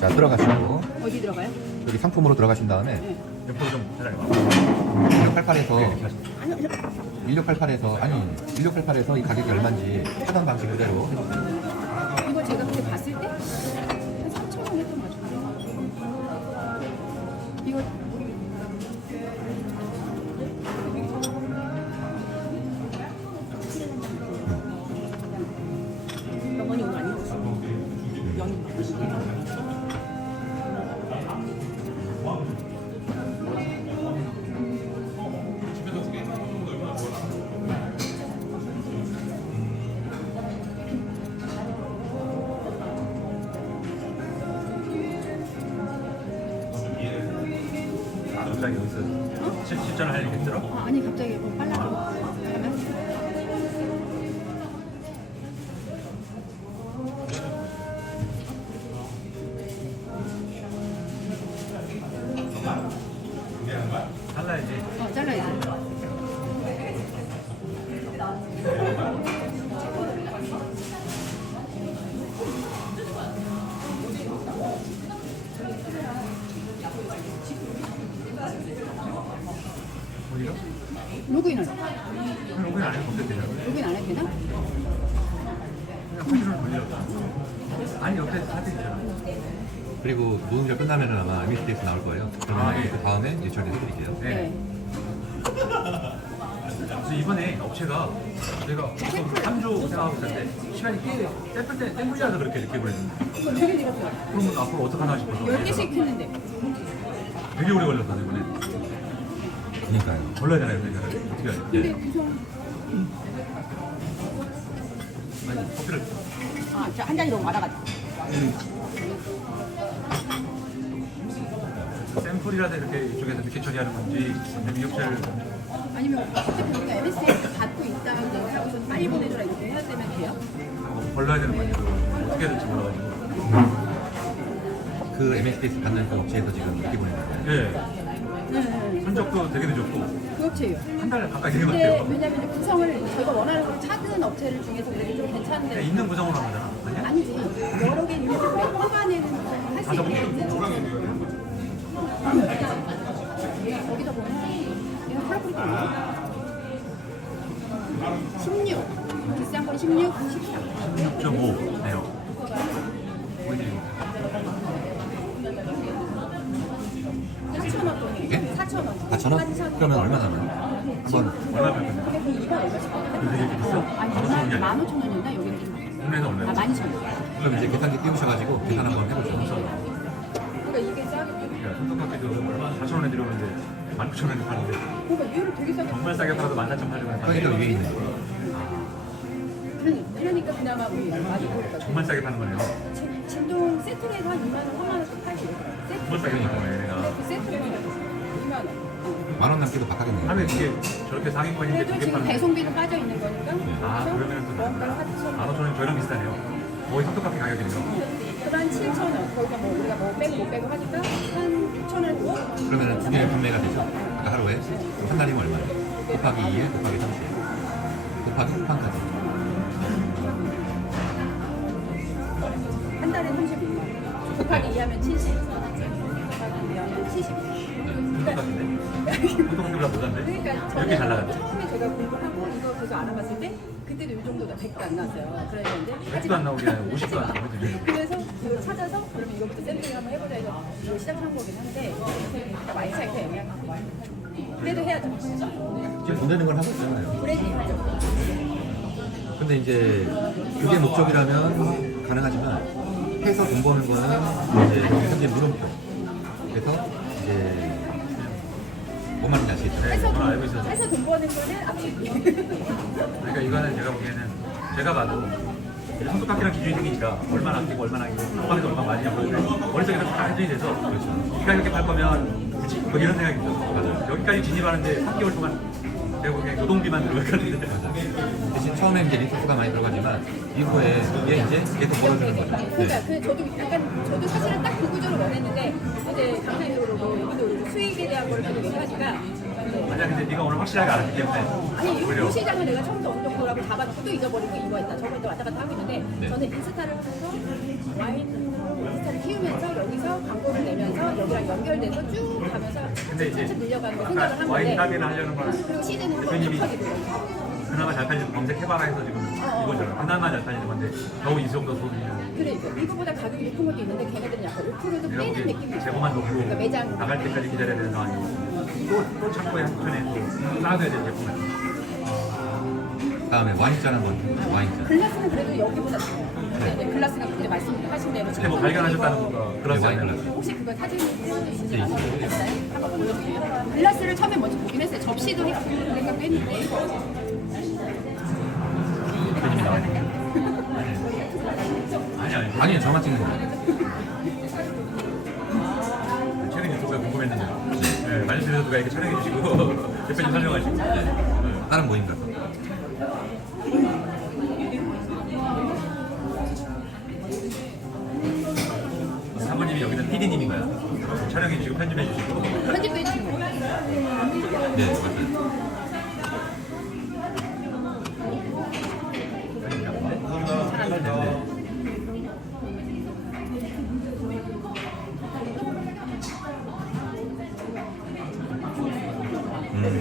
자, 들어가시고 어디 들어가요? 여기 상품으로 들어가신 다음에 네. 옆으로 좀 찾아내봐. 1688에서 아니요, 1688에서 아니 1688에서 이 가격이 얼마인지 하던 방식 그대로 해주세요. 이거 제가 그때 봤을 때 한 3,000원 했던 것 같은데. 이거 어머니 오늘 안 입었어. 연이. 갑자기 여기서 실전을 할 얘기 들어? 아니 갑자기 빨라져. 그러면 잘라야지. 잘라야지. 어디가? 로그인을. 그럼 여기 안에 검색 되냐고. 로그인 안 해도 되나? 그냥 컨트롤 돌려. 아니 옆에 사진 있잖아. 그리고 노동절 끝나면은 아마 MSD에서 나올 거예요. 그러면 아, 예. 그 다음에 이제 처리해드릴게요. 네. 그래서 이번에 업체가 내가 3주 생각하고 있었는데 시간이 꽤 땡글지 않아서 그렇게 늦게 보냈는데 이거 되게 길었어요. 그러면 앞으로 어떡하나 싶어서 10개씩 했는데. 되게 오래 걸렸다 이번에. 그러니까요. 몰라야 되나요? 이거를 어떻게 해야 돼? 근데 예. 구성. 아니 커피를 아, 저 한 잔이 너무 많아가지고. 샘플이라도 이렇게 이쪽에서 늦게 처리하는 건지 미역차를 아니면 어차피 우리가 MS에서 받고 있다 얘기하고서 빨리 보내줘라 이렇게 해야 되면 돼요? 걸러야 되는 건지도 어떻게 해야 될지 몰라가지고. 그 MSD에서 받는 그 업체에서 지금 이렇게 보내는 거예요. 예. 네. 선적도 되게 늦었고 그 업체예요. 한 달 가까이 된 것 근데 같아요. 왜냐면 이제 구성을 저희가 원하는 걸 찾은 업체를 중에서 그래도 좀 그냥 괜찮은데 있는 구성으로 한 거잖아. 아니야? 아니지 여러 개 있는데 그래 뽑아내는 구성을 할 수 있게 여기다 보면 이거 컬러풀이 있나? 16 비싼 건 16, 14 6.5네요. 뭐지? 4,000원 돈이 예? 4,000원 4,000원? 그러면 얼마 남아요? 한번 얼마 팔 건데? 근데 그 이거 얼마씩 받아요? 근데 이게 비싸? 아니 15,000원이었나? 여기는 좀 국내에서 얼마야? 12,000원 그럼 이제 계산기 띄우셔가지고 계산 한번 해보죠. 그러니까 이게 싸게 야, 손톱깎이도 4,000원에 들여오는데 19,000원에 파는데 그러니까 얘를 되게 싸게 정말 싸게 팔아도 14,800원에 여기가 파는데 위에 있는 거. 그러니까 그나마 우리 많이 보니까 정말 싸게 파는 거네요. 진동 세트로 해서 한 2만 원, 3만 원씩 팔지 정말 싸게 세트 파는 거네 얘가. 그 세트로 2만 원 10,000원 남기도 바꿔겠네요. 하면 이게 저렇게 상위권인데 그래도 두개 지금 파는 거. 배송비는 빠져 있는 거니까 아 그러면 또 뭔가 나은가? 4,000원 15,000원이 저희랑 비슷하네요. 거의 손톱깎이 가격이네요. 그한 7,000원 거기가 뭐 우리가 뭐 빼고 못 빼고 하니까 한 6,000원 그러면 두 개 판매가 되죠. 그러니까 하루에 한 달이면 얼마예요? 곱하기 2에 곱하기 30 곱하기 쿠팡까지. 한 달에 35만 원 곱하기 2하면 70 곱하기 2하면 70 손톱깎이네. 손톱깎이보다 못한데? 그러니까 이렇게 잘 저는 나가네. 처음에 제가 공부하고 이거 계속 알아봤을 때 그때도 이 정도가 100도 안 나왔어요. 그랬는데 100도 안 나오게 50도 안 나오게 그래서 이거 찾아서 그러면 이거부터 샘플링 한번 해보자 해서 이거 시작한 거긴 한데 많이 차이가 애매하고 그래도 해야죠. 지금 돈 되는 걸 하고 있잖아요. 브랜딩 하죠. 근데 이제 그게 목적이라면 가능하지만 해서 돈 버는 거는 이제 현재 물음표. 그래서 이제 뭔 말인지 아시겠죠? 네, 저는 알고 있어서. 해서 돈 버는 거는 앞뒤. 그러니까 이거는 제가 보기에는 제가 봐도 손톱깎이랑 기준이 생기니까 얼마나 아끼고 얼마나 아끼고 손톱깎이도 얼마나 많이 하고 머릿속에 다 해준이 돼서 그렇죠. 이가 이렇게 팔 거면 굳이 뭐 이런 생각이 들어요. 맞아요. 여기까지 진입하는데 3개월 동안 제가 보기엔 노동비만 들어갔는데 대신 처음에 이제 리소스가 많이 들어가지만 이후에 이게 이제 계속 몰아주는 거죠. 그러니까 그 저도 약간 저도 사실은 딱 그 구조를 원했는데 어제 강사님도 그러고 여기도 그러고 수익에 대한 거를 계속 얘기하니까 아니야 근데 네가 오늘 확실하게 알았기 때문에 아니 오히려 이 시장을 내가 처음부터 어느 정도라고 잡아놓고 또 잊어버리고 이거 했다 저거 했다 왔다 갔다 하고 있는데 네. 저는 인스타를 통해서 와인 스타를 키우면서 여기서 광고를 내면서 여기랑 연결돼서 쭉 가면서 근데 이제 차차 늘려가는 거 생각을 한 와인 건데 따기를 하려는 건 그리고 시즌을 한번 대표님이 쭉 하게 돼요. 그나마 잘 팔리는 검색해봐라 해서 지금 이거잖아. 그나마 잘 팔리는 건데 겨우 이 정도 소비는 그래 이거보다 가격이 높은 것도 있는데 걔네들은 약간 5%도 내가 빼는 느낌이 보기 있어요. 재고만 놓고 그러니까 매장 나갈 때까지 기다려야 되는 상황이고 또 창고에 한편에 또 쌓아둬야 되는 제품을 다음에 와인잔 한번 와인잔. 글라스는 그래도 여기보다 좋아요. 네, 글라스가 그때 말씀하신 대로 어떻게 뭐 발견하셨다는 거가 그렇지 와인 않나요? 글라스. 혹시 그거 사진 띄워주시지 않았어요? 한번 보여주세요. 글라스를 처음에 먼저 보긴 했어요. 접시도 했고 생각도 했는데 대표님이 나와있네요. 아니 아니 저만 찍는 거예요. 최근 유튜브가 궁금했는데 네, 말씀드려서 누가 이렇게 촬영해 주시고 대표님 설명하시고 네. 다른 모임 가서. 사모님이 여기는 PD님인가요? 촬영해 주시고 편집해 주시고 편집도 해주신 거예요. 네 맞아요.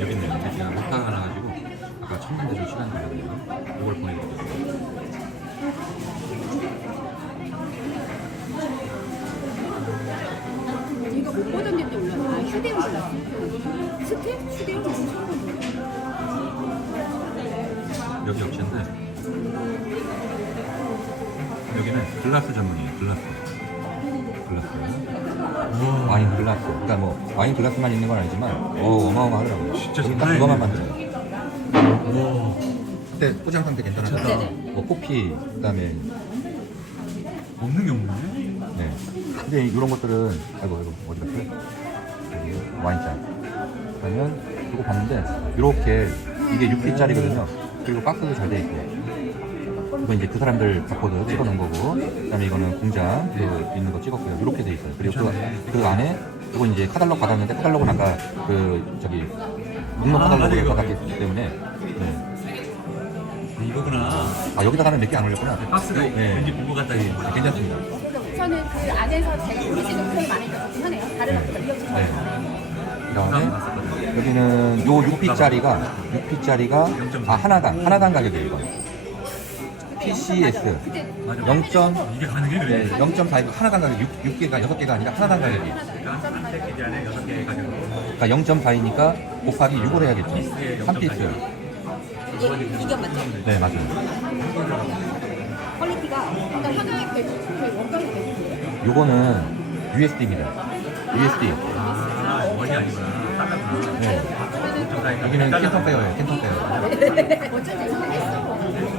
여기 있네요. 근데 지금 못하가 나가지고 아까 쳤는데 좀 시간이 걸렸네요. 이걸 보내드릴게요. 이거 못 보던 데또 올라와. 아, 휴대용 글라스. 스텝? 휴대용 무슨 처음 본 거예요? 여기 역시인데 여기는 글라스 전문이에요. 글라스. 와인 글라스. 그러니까 뭐 와인 글라스만 있는 건 아니지만 어마어마하더라고요. 진짜 여기 딱 장난이 그거만 아니네. 만들어요. 그때 포장 상태 괜찮아서 네네. 뭐 커피 그다음에 먹는 게 없네. 네. 근데 이런 것들은 아이고 어디 갔어요? 여기 와인잔. 그러면 이거 봤는데 이렇게 이게 6P짜리거든요. 그리고 박스도 잘 돼 있고. 이거 이제 그 사람들 바코드 찍어 놓은 거고, 그다음에 이거는 공장 그 있는 거 찍었고요. 이렇게 돼 있어요. 그리고 그 안에 이거 이제 카탈로그 받았는데 카탈로그는 아까 그 저기 목록 맞아, 카탈로그를 이거. 받았기 때문에 네. 이거구나. 아 여기다가는 몇 개 안 올렸구나. 박스가 네. 왠지 본것 같다. 이거. 괜찮습니다. 우선은 그 안에서 제가 고를 수 있는 옵션이 많으니까 좋긴 하네요. 다른 것보다 이렇게 네. 그다음에 여기는 요 6P짜리가 아 하나당 가격이에요 이거. PCS 그때 0. 이게 가능해 그래? 네, 0.4 하나당 가격 6개가 6개가 아니라 하나당 가격이에요. 그러니까 한 패키지 안에 6개의 가격으로 그러니까 0.4이니까 곱하기 6을 해야겠죠. 한 피스. 이게 맞죠? 네 맞아요. 퀄리티가 일단 현황이 100, 원가가 100. 요거는 USD입니다. USD. 아 원이 아니구나. 따뜻구나. 네. 여기는 캔턴페어예요. 캔턴페어. 어쩐지 이거 했어.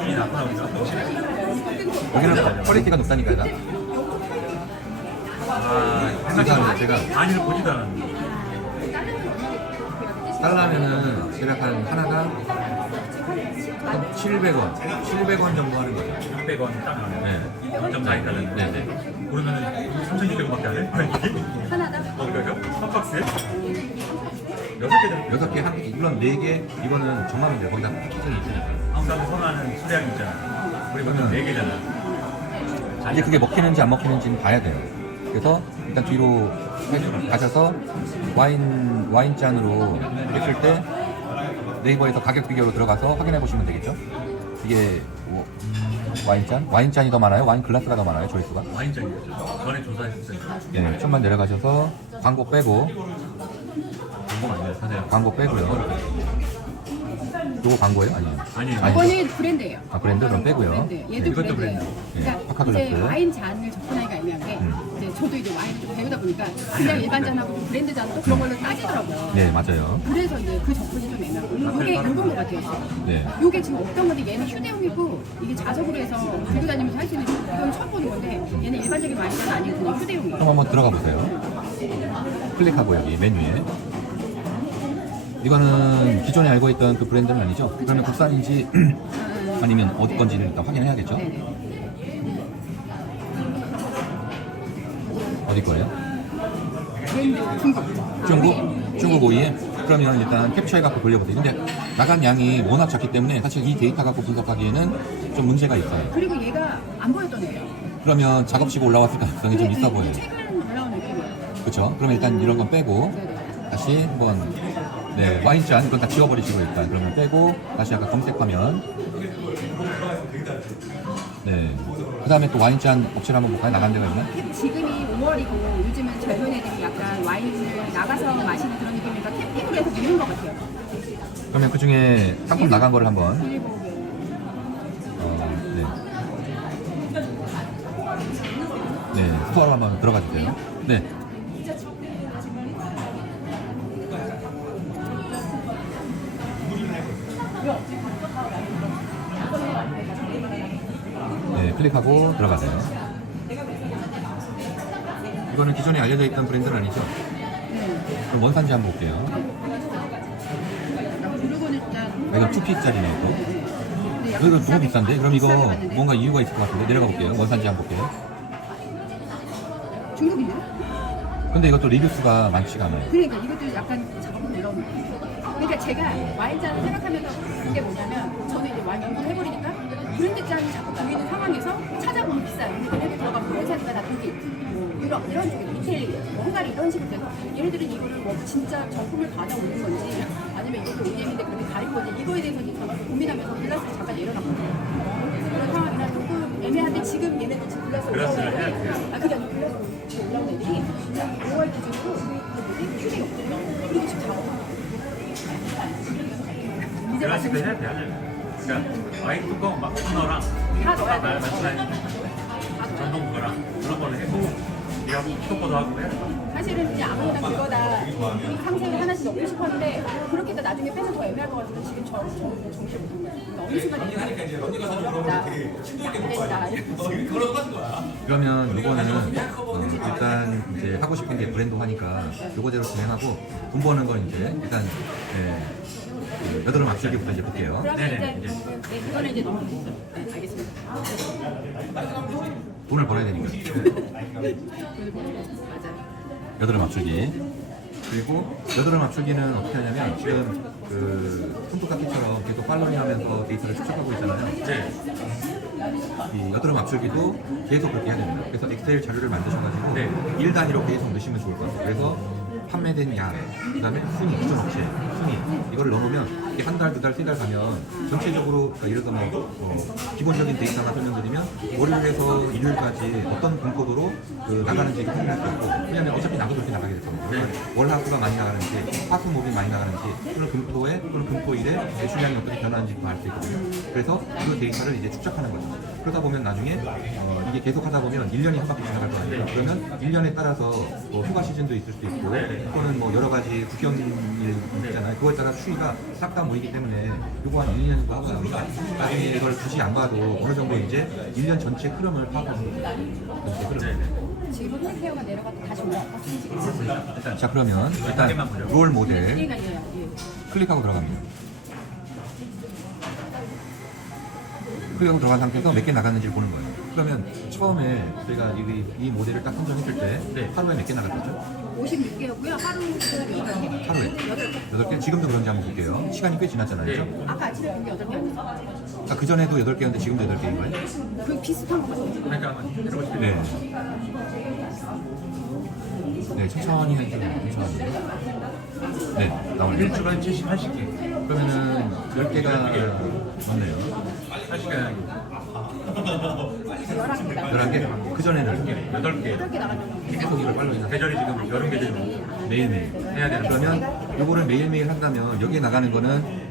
이 나쁘나 보다. 여기는 퀄리티가 높다니까요. 아 일단 제가 단위를 보지도 않았는데. 달라면은 대략 한 하나당 700원. 700원 정도 하는 거죠. 600원 딱 나와요. 네. 0.4인 달러. 네네. 그러면은 3,600원밖에 안 해? 하나당 그러니까요? 한 박스에? 6개 6개 한 물론 4개 이거는 정말은 돼요. 거기다 특징이 있으니까. 한국 사람들 선호하는 수량이 있잖아. 우리 보통 4개잖아. 이제 그게 먹히는지 안 먹히는지는 봐야 돼요. 그래서 일단 뒤로 가셔서 와인잔으로 했을 때 네이버에서 가격 비교로 들어가서 확인해 보시면 되겠죠. 이게 뭐, 와인잔이 더 많아요? 와인 글라스가 더 많아요? 조회수가? 와인잔이죠. 전에 조사했었어요. 네, 좀만 내려가셔서 광고 빼고 공공 아니에요, 사세요. 광고 빼고요. 요거 광고예요? 아니요. 아니에요. 이거는 브랜드예요. 아 브랜드 그럼 빼고요. 브랜드. 얘도 이것도 브랜드예요. 브랜드. 네, 그러니까 파카글라스. 이제 와인 잔을 접근하기가 애매한 게 이제 저도 이제 와인 좀 배우다 보니까 그냥 일반 잔하고 브랜드 잔도 그런 걸로 따지더라고요. 네 맞아요. 그래서 이제 그 접근이 좀 애매하고 이게 요건 것 같아요. 네. 요게 지금 없던 건데 얘는 휴대용이고 이게 자석으로 해서 들고 다니면서 할 수 있는 이건 처음 보는 건데 얘는 일반적인 와인잔은 아니고 그냥 휴대용이에요. 그럼 한번 들어가 보세요. 클릭하고 여기 메뉴에 이거는 기존에 알고 있던 그 브랜드는 아니죠? 그러면 국산인지 아니면 어디 건지를 일단 확인해야겠죠? 네네. 어디 거예요? 브랜드 중국. 중국 OEM? 그러면 일단 캡처해갖고 돌려보세요. 근데 나간 양이 워낙 작기 때문에 사실 이 데이터 갖고 분석하기에는 좀 문제가 있어요. 그리고 얘가 안 보였던 애예요. 그러면 작업시고 올라왔을 가능성이 좀 있어 보여요. 최근 올라온 느낌이에요. 그렇죠? 그러면 일단 이런 건 빼고 네네. 다시 한번 네 와인잔 이건 다 지워버리시고 일단 그러면 빼고 다시 아까 검색 화면 네. 그 다음에 또 와인잔 업체를 한번 볼까요? 나간 데가 있나? 지금이 5월이고 요즘은 젊은 애들이 약간 와인을 나가서 마시는 그런 느낌이니까 캠핑으로 해서 미는 것 같아요. 그러면 그 중에 상품 나간 거를 한번 비닐보게. 네. 네, 스토어로 한번 들어가 주세요. 네. 네, 클릭하고 들어가세요. 이거는 기존에 알려져 있던 브랜드는 아니죠? 네. 그럼 뭔 산지 한번 볼게요. 부르고는 일단 아, 이거 2피스짜리네 이거. 근데 약간 이거 너무 비싼데? 그럼 이거 비싸게 봤는데. 뭔가 이유가 있을 것 같은데 내려가 볼게요. 뭔 산지 한번 볼게요. 중국인데요? 근데 이것도 리뷰 수가 많지가 않아요. 그러니까 이것도 약간 작업은 이런. 그러니까 제가 와인잔을 생각하면서 그게 뭐냐면 저는 이제 와인 연구를 해버리니까 브랜드 잔이 자꾸 보이는 상황에서 찾아보면 비싸요. 근데 걔네들 들어가면 브랜드 잔이가 다 독일, 뭐 이런 쪽에 이태리, 뭐 헝가리 이런 식으로 돼서 얘네들은 이거를 뭐 진짜 정품을 받아오는 건지 아니면 이것도 OEM인데 그렇게 가린 건지 이거에 대해서 이제 고민하면서 글라스를 잠깐 내려놨거든요. 그런 상황이라 조금 애매한데 지금 얘네들 지금 글라스 글라스를 올라오는 해야 애들이 돼요. 그게 아니고 글라스 올라오는 애들이 5월 기준으로 큐빅이 없대요. 그리고 지금 작업하고 이제 글라스도 해야 돼. 그러니까 와인 뚜껑 막 코너랑 다 넣어야 돼. 말씀하신 전동 그거랑 그런 거를 해고 내가 스토커도 하고 해야 돼. 사실은 그냥 아무거나 그거다 상세를 하나씩 넣고 싶었는데 그렇게 해서 나중에 빼면 더 애매할 것 같아서 지금 정신 못 차려. 어느 순간 어렵다, 안 된다 이러면서. 그러면 요거는 일단 이제 하고 싶은 게 브랜드화니까 요거대로 진행하고 돈 버는 건 이제 일단 그 여드름 앞줄기부터 이제 볼게요. 그러면 네네, 이제 네, 그거는 이제 넘어가겠죠. 네, 알겠습니다. 돈을 벌어야 되니까. 맞아요. 여드름 앞줄기. 그리고 여드름 앞줄기는 어떻게 하냐면 지금 그 손톱깎이처럼 계속 팔로잉 하면서 데이터를 축적하고 있잖아요. 네. 이 여드름 앞줄기도 계속 그렇게 해야 됩니다. 그래서 엑셀 자료를 만드셔가지고 네. 1단위로 계속 넣으시면 좋을 것 같아요. 그래서 판매된 양, 그 다음에 순위, 기존 업체, 순위 이거를 넣으면 이게 한 달, 두 달, 세 달 가면 전체적으로 그러니까 예를 들어 기본적인 데이터 하나 설명드리면 월요일에서 일요일까지 어떤 분포도로 그 나가는지 확인할 수 있고 왜냐면 어차피 나도 그렇게 나가게 될 겁니다. 그러면 월화수가 많이 나가는지 화수목이 많이 나가는지 또는 금토에 또는 금토일에 매출량이 어떻게 변하는지도 알 수 있거든요. 그래서 그 데이터를 이제 축적하는 거죠. 그러다 보면 나중에 이게 계속 하다 보면 1년이 한 바퀴 지나갈 거 아니에요. 그러면 1년에 따라서 뭐 휴가 시즌도 있을 수 있고 또는 뭐 여러 가지 국경일 있잖아요. 그거에 따라 추위가 싹 다 모이기 때문에 요거 한 1년 정도 하고 나면 나중에 이걸 굳이 안 봐도 어느 정도 이제 1년 전체 흐름을 파악하는 거예요. 전체 흐름. 지금 홈케어가 내려가도 다시 올라가. 자 그러면 일단 단계만 보죠. 롤 모델 그러니까 예. 클릭하고 들어갑니다. 클릭하고 들어간 상태에서 몇 개 나갔는지를 보는 거예요. 그러면 처음에 저희가 이 모델을 딱 선정했을 때 네. 하루에 몇 개 나갔었죠? 56개였고요. 하루 8개. 하루에 8개? 지금도 그런지 한번 볼게요. 시간이 꽤 지났잖아요. 네. 그죠? 아까 아침에 본게 8개였는데. 아, 그 전에도 8개였는데 지금도 8개인 거예요? 그 비슷한 거 같아요. 그러니까 한번 해보시죠. 네. 네, 천천히 해주세요. 천천히. 네, 나오네요. 일주일에 78개. 그러면은 10개가 넘네요. 80개. 11개 11개? 그 전에는 8개. 8개 나가면 계속 이걸 빨로 해서 계절이 지금 여름 계절이고 매일매일 해야 되는 그러면 요거를 매일매일 한다면 여기에 나가는 거는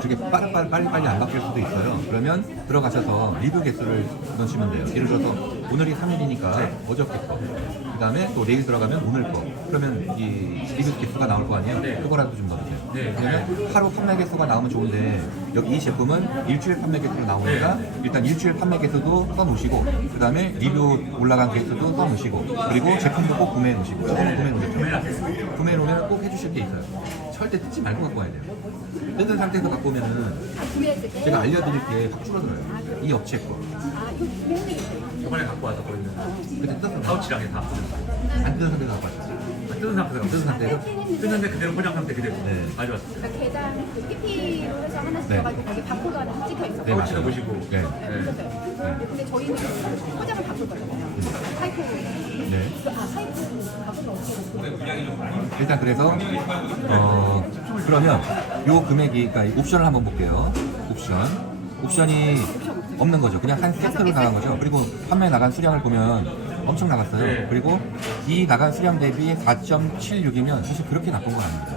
그게 빨리 안 바뀔 수도 있어요. 그러면 들어가셔서 리뷰 개수를 넣으시면 돼요. 예를 들어서 오늘이 3일이니까 어저께 거. 그 다음에 또 내일 들어가면 오늘 거. 그러면 이 리뷰 개수가 나올 거 아니에요? 네. 그거라도 좀 넣어주세요. 네. 왜냐면 하루 판매 개수가 나오면 좋은데 여기 이 제품은 일주일 판매 개수로 나오니까 일단 일주일 판매 개수도 써놓으시고 그 다음에 리뷰 올라간 개수도 써놓으시고 그리고 제품도 꼭 구매해 놓으시고 제품은 구매해 놓으셨죠? 구매해 놓으면 꼭 해주실 게 있어요. 절대 뜯지 말고 갖고 와야 돼요. 뜯은 상태에서 갖고 오면은 구매했을 때. 제가 알려드릴 게 확 줄어들어요. 이 업체 거. 아, 이거 구매했는데. 저번에 갖고 와서 거기는 그때 뜯었어요. 파우치랑 다. 안 뜯은 상태에서 갖고 왔어요. 뜯은 뜯은 상태에서 뜯은 상태에서 뜯는데 그대로 포장 상태 그대로. 네. 아주 좋습니다. 그러니까 게장 그 PP로 해서 하나씩 네. 들어가지고 거기 바코드 하나 찍혀 있어. 네, 파우치도 맞아요. 보시고. 네. 보셨어요? 근데 저희는 포장을 바꿀 거잖아요. 사이코. 네. 사이코 바꾸면 어떻게 바꿔요? 일단 그래서 그러면 요 금액이 그러니까 옵션을 한번 볼게요. 옵션이 없는 거죠. 그냥 한 세트로 나간 거죠. 그리고 판매 나간 수량을 보면 엄청 나갔어요. 네. 그리고 이 나간 수량 대비 4.76이면 사실 그렇게 나쁜 건 아닙니다.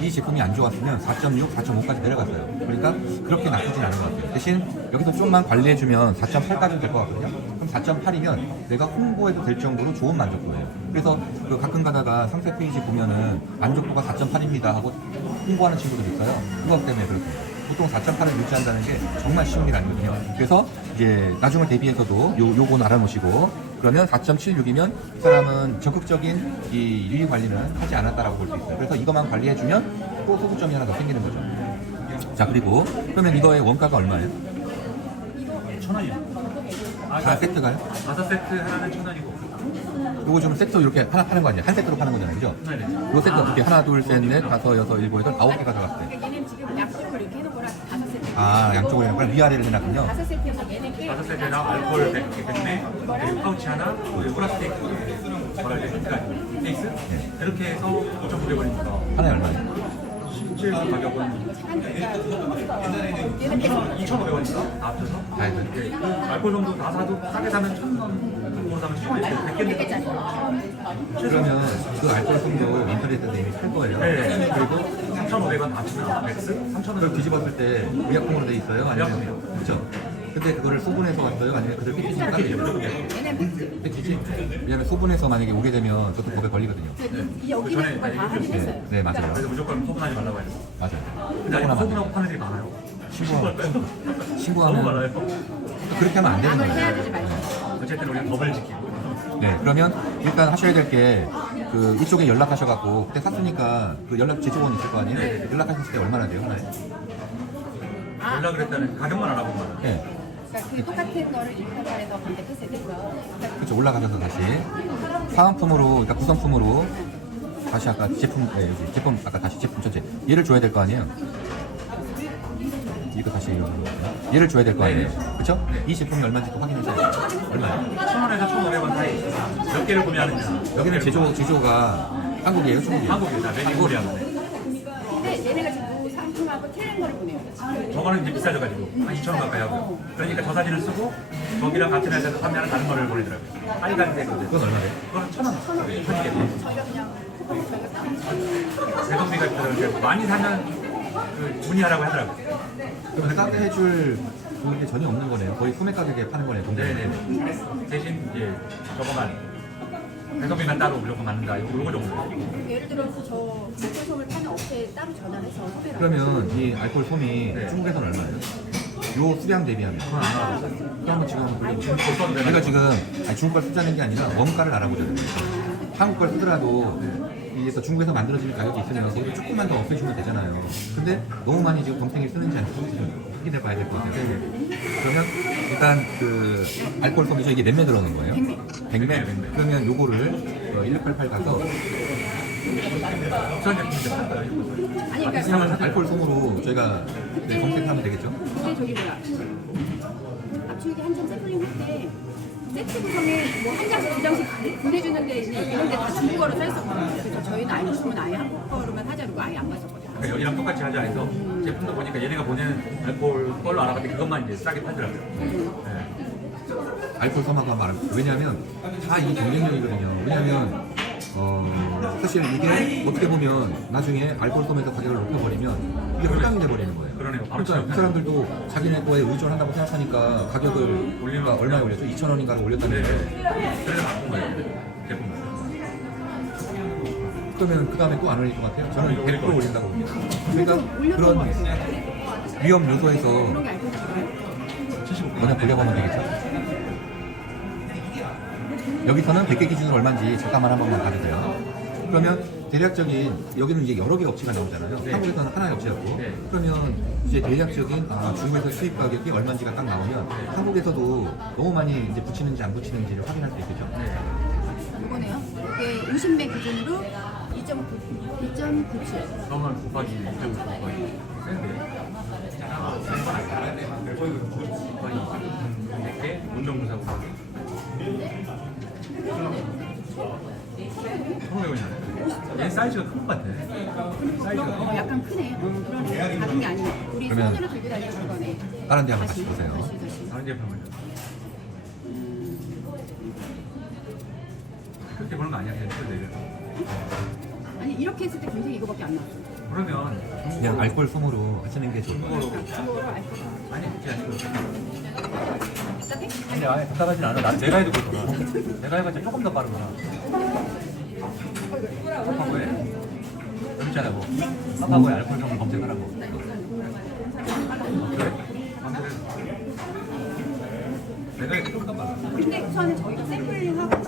이 제품이 안 좋았으면 4.6, 4.5까지 내려갔어요. 그러니까 그렇게 나쁘진 않은 것 같아요. 대신 여기서 좀만 관리해주면 4.8까지 될 것 같거든요. 그럼 4.8이면 내가 홍보해도 될 정도로 좋은 만족도예요. 그래서 그 가끔 가다가 상세 페이지 보면은 만족도가 4.8입니다 하고 홍보하는 친구들이 있어요. 그것 때문에 그렇습니다. 보통 4.8을 유지한다는 게 정말 쉬운 일 아니거든요. 그래서 이제 나중을 대비해서도 요건 알아놓으시고 그러면 4.76이면 그 사람은 적극적인 이 유의 관리는 하지 않았다라고 볼 수 있어요. 그래서 이것만 관리해주면 또 소구점이 하나 더 생기는 거죠. 자 그리고 그러면 이거의 원가가 얼마예요? 1,000원이요. 다 세트가요? 5세트 하나는 1,000원이고. 요거 좀 세트 이렇게 하나 파는 거 아니에요? 한 세트로 파는 거잖아요, 그죠? 네네. 요 세트 어떻게 하나, 둘, 셋, 넷, 다섯, 여섯, 일곱, 여덟, 9개가 들어갔어요. 그러니까 얘는 지금 약속을 이렇게 해놓은 거라 5세트. 아 양쪽으로 해놓고 위아래를 해놨군요. 5세트에서 얘는 꽤 5세트랑 알코올 100매, 그리고 파우치 하나, 그리고 플라스틱, 케이스? 네. 이렇게 해서 5,900원입니다. 하나에 얼마예요? 실제 가격은 얘는 2,500원입니다. 앞에서. 다 해서. 네. 알코올 정도 다 사도 싸게 사면 1,000원 정도 사면 10원이에요. 100개짜리. 그러면 그 알코올 성도 인터넷에서 이미 팔 거예요. 네. 그리고 3,500원 합치면 맥스? 3,000원 그걸 뒤집었을 때 의약품으로 돼 있어요? 아니면 의약품이요. 그렇죠? 근데 그거를 소분해서 왔어요? 아니면 그들 패키지로 따로 있어요? 얘는 맥주. 패키지? 왜냐면 소분해서 만약에 오게 되면 저도 법에 걸리거든요. 여기는 그걸 다 하긴 했어요. 네, 네 맞아요. 그래서 무조건 소분하지 말라고 해요. 맞아요. 근데 아니 소분하고 파는 일이 많아요. 너무 신고하면 많아요. 그렇게 하면 안 되는 남을 해야 되지 거예요. 말고. 어쨌든 우리는 법을 지키고. 네, 그러면 일단 하셔야 될 게 그 이쪽에 연락하셔갖고 그때 샀으니까 그 연락 제조원 있을 거 아니에요? 연락하셨을 때 얼마나 돼요 하나에? 연락을 했다는 가격만 알아본 거예요. 네, 그러니까 그 똑같은 거를 인터넷에서 검색했을 때 그렇죠. 올라가셔서 다시 사은품으로, 그러니까 구성품으로 다시 아까 제품, 네, 여기 제품 아까 다시 제품 전체 얘를 줘야 될 거 아니에요? 이거 다시 얘를 줘야 될 거 아니에요? 그렇죠? 이 제품이 얼마인지 또 확인하셔야 돼요. 얼마예요? 1,000원에서 1,500원 사이. 몇 개를 구매하느냐. 여기는 제조가 한국이에요, 중국이에요? 한국입니다. 메디코리아. 근데 얘네가 지금 상품하고 틀린 거를 보내요. 저거는 이제 비싸져가지고 한 2,000원 가까이 하고. 그러니까 저 사진을 쓰고 저기랑 같은 회사에서 판매하는 다른 거를 보내더라고요. 할인가는 되거든요. 그건 얼마예요? 그건 1,000원. 한 개. 저희가 그냥 쿠폰을 저희가 따로 배송비가 있더라고요. 많이 사면 그 문의하라고 하더라고요. 그럼 싸게 해줄 그게 전혀 없는 거네요. 거의 소매 가격에 파는 거네요, 동네. 네네. 대신 이제 저거만 배송비만 따로 무조건 받는다. 요거 정도. 예를 들어서 저 알코올솜을 파는 업체에 따로 전화를 해서 소개를 그러면 이 알코올 솜이 네. 중국에서는 얼마예요? 요 수량 대비하면. 그건 안 알아봤어요. 그러면 지금 아니, 지금 못 써도 되나? 우리가 지금 중국 걸 쓰자는 게 아니라 원가를 알아보잖아요. 한국 걸 쓰더라도 이게 또 중국에서 만들어지는 가격이 있으면 거기서 조금만 더 없애주면 되잖아요. 근데 너무 많이 지금 검색이 쓰는지 안 쓰는지 좀 확인해 봐야 될 것 같아요. 그러면 일단 그 알코올 솜이죠. 이게 몇 매 들어오는 거예요? 100매? 그러면 요거를 1688 가서 수산제품인데 팔까요? 아니 그러니까 그러면 알코올 솜으로 저희가 네, 검색하면 되겠죠? 그게 저기 뭐야 압축이 한 장 세플링 할때 세트 구성에 뭐 한 장씩 두 장씩 보내주는데 이런데 다 중국어로 써있었거든요. 그래서 저희는 알고싶으면 아예 한국어로만 하자고 아예 안 봤었거든요. 그러니까 여기랑 똑같이 하자 해서 제품도 보니까 얘네가 보내는 알코올 걸로 알아봤더니 그것만 이제 싸게 팔더라고요. 네. 알코올 솜하고 말하면 왜냐하면 다 이 경쟁력이거든요. 왜냐하면 사실 이게 어떻게 보면 나중에 알코올 솜에서 가격을 높여버리면 이게 흑당이 돼버리는 거예요. 그러네요. 바로 그러니까 이 사람들도 자기네 거에 의존한다고 생각하니까 가격을 올리면 얼마에 올렸죠? 2,000원인가를 올렸다는 거예요. 네. 그래서 바꾼 거예요. 제품. 그러면 그 다음에 또 안 올릴 것 같아요? 저는 100% 올린다고 봅니다. 그러니까 올렸던 거 그런 같아요. 위험 요소에서 그런 게 알코올인가요? 75%. 그냥 돌려보면 되겠죠? 여기서는 100개 기준으로 얼마인지 잠깐만 한 번만 봐주세요. 그러면 대략적인 여기는 이제 여러 개 업체가 나오잖아요. 네. 한국에서는 하나의 업체였고 네. 그러면 이제 대략적인 중국에서 수입 가격이 얼마인지가 딱 나오면 한국에서도 너무 많이 이제 붙이는지 안 붙이는지를 확인할 수 있겠죠. 네. 이거네요. 이게 50매 기준으로 2.97. 너무 곱하기 2.5 곱하기 센데. 거의 4개 운동부사 곱하기 1,500원이네. 얘 사이즈가 큰 것 같아. 사이즈가 약간 크네. 그러네. 작은 게 아니네. 우리 그러면- 손으로 들고 다니는 거네. 다른 데 한번 같이 보세요. 다시. 다른 게 보면 그렇게 보는 거 아니야? 그냥 또 내려. 아니 이렇게 했을 때 검색이 이거밖에 안 나왔어. 그러면 그냥 알코올 솜으로 하시는 게 좋을 것 같아요. 중국어로 중국어로 알고. 아니 그게 아니고 답답해? 근데 아예 답답하진 않아. 난 내가 해도 그렇더라. 내가 해봤자 조금 더 빠르구나. 파파고에 여기 있잖아 뭐 파파고에 알코올 성을 검색하라고. 그래? 안 그래? 내가 해도 조금 더 빨라. 근데 우선은 저희가 샘플하고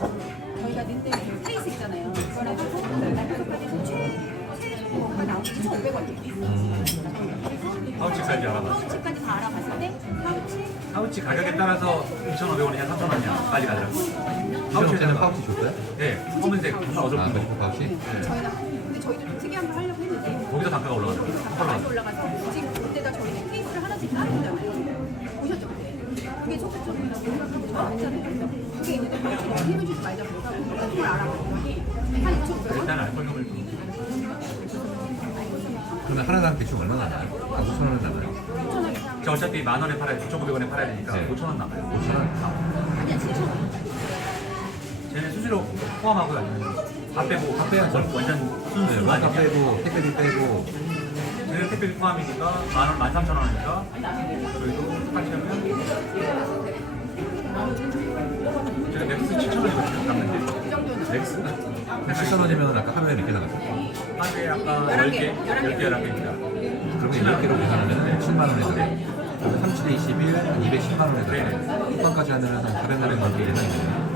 저희가 낸데 케이스 있잖아요. 그거랑 해서까지는 최소가 나오면 2,500원이에요. 파우치 사이즈 알아봤어. 파우치까지 다 알아봤을 때 파우치 가격에 따라서 2,500원이냐 3,000원이냐 빨리 가더라고. 파우치에는 파우치에다가 파우치 줬어요? 네, 검은색 정말 아, 어둡고 메디컬 파우치? 저희가 근데 저희도 좀 특이한 걸 하려고 했는데 거기서 단가가 올라가더라고. 단가 많이 올라가서 지금 그때가 저희는 케이스를 하나씩 따르잖아요. 보셨죠 그때? 그게 소프트웨어랑 좋아하잖아요. 그래서 그게 있는데 파우치를 힘을 주지 말자 그래서 그걸 알아봤더니 한 2,500원? 일단 알코올용을 그러면 하나당 대충 얼마 나나요? 한 5,000원 나나요? 저 어차피 10,000원에 팔아야 9,900원에 팔아야 되니까 네. 5,000원 남아요. 5,000원? 아니야 7,000원. 쟤는 수수료 포함하고요 아니면 다 빼고 다 빼야 완전 순수 네, 원가 아니면 빼고 택배비 빼고 쟤는 택배비 포함이니까 13,000원이니까 저희도 하시면 제가 넥스 7,000원이거든요 남는데 넥스 7,000원이면 아까 하루에 몇 개 나갔어요? 하루에 아까 10개 11개입니다. 그러면 200개로 계산하면 7만 원에 들어요. 그러면 37에 21, 210만 원에 들어요. 후반까지 하면 한 400만 원 넘게 예상이네요.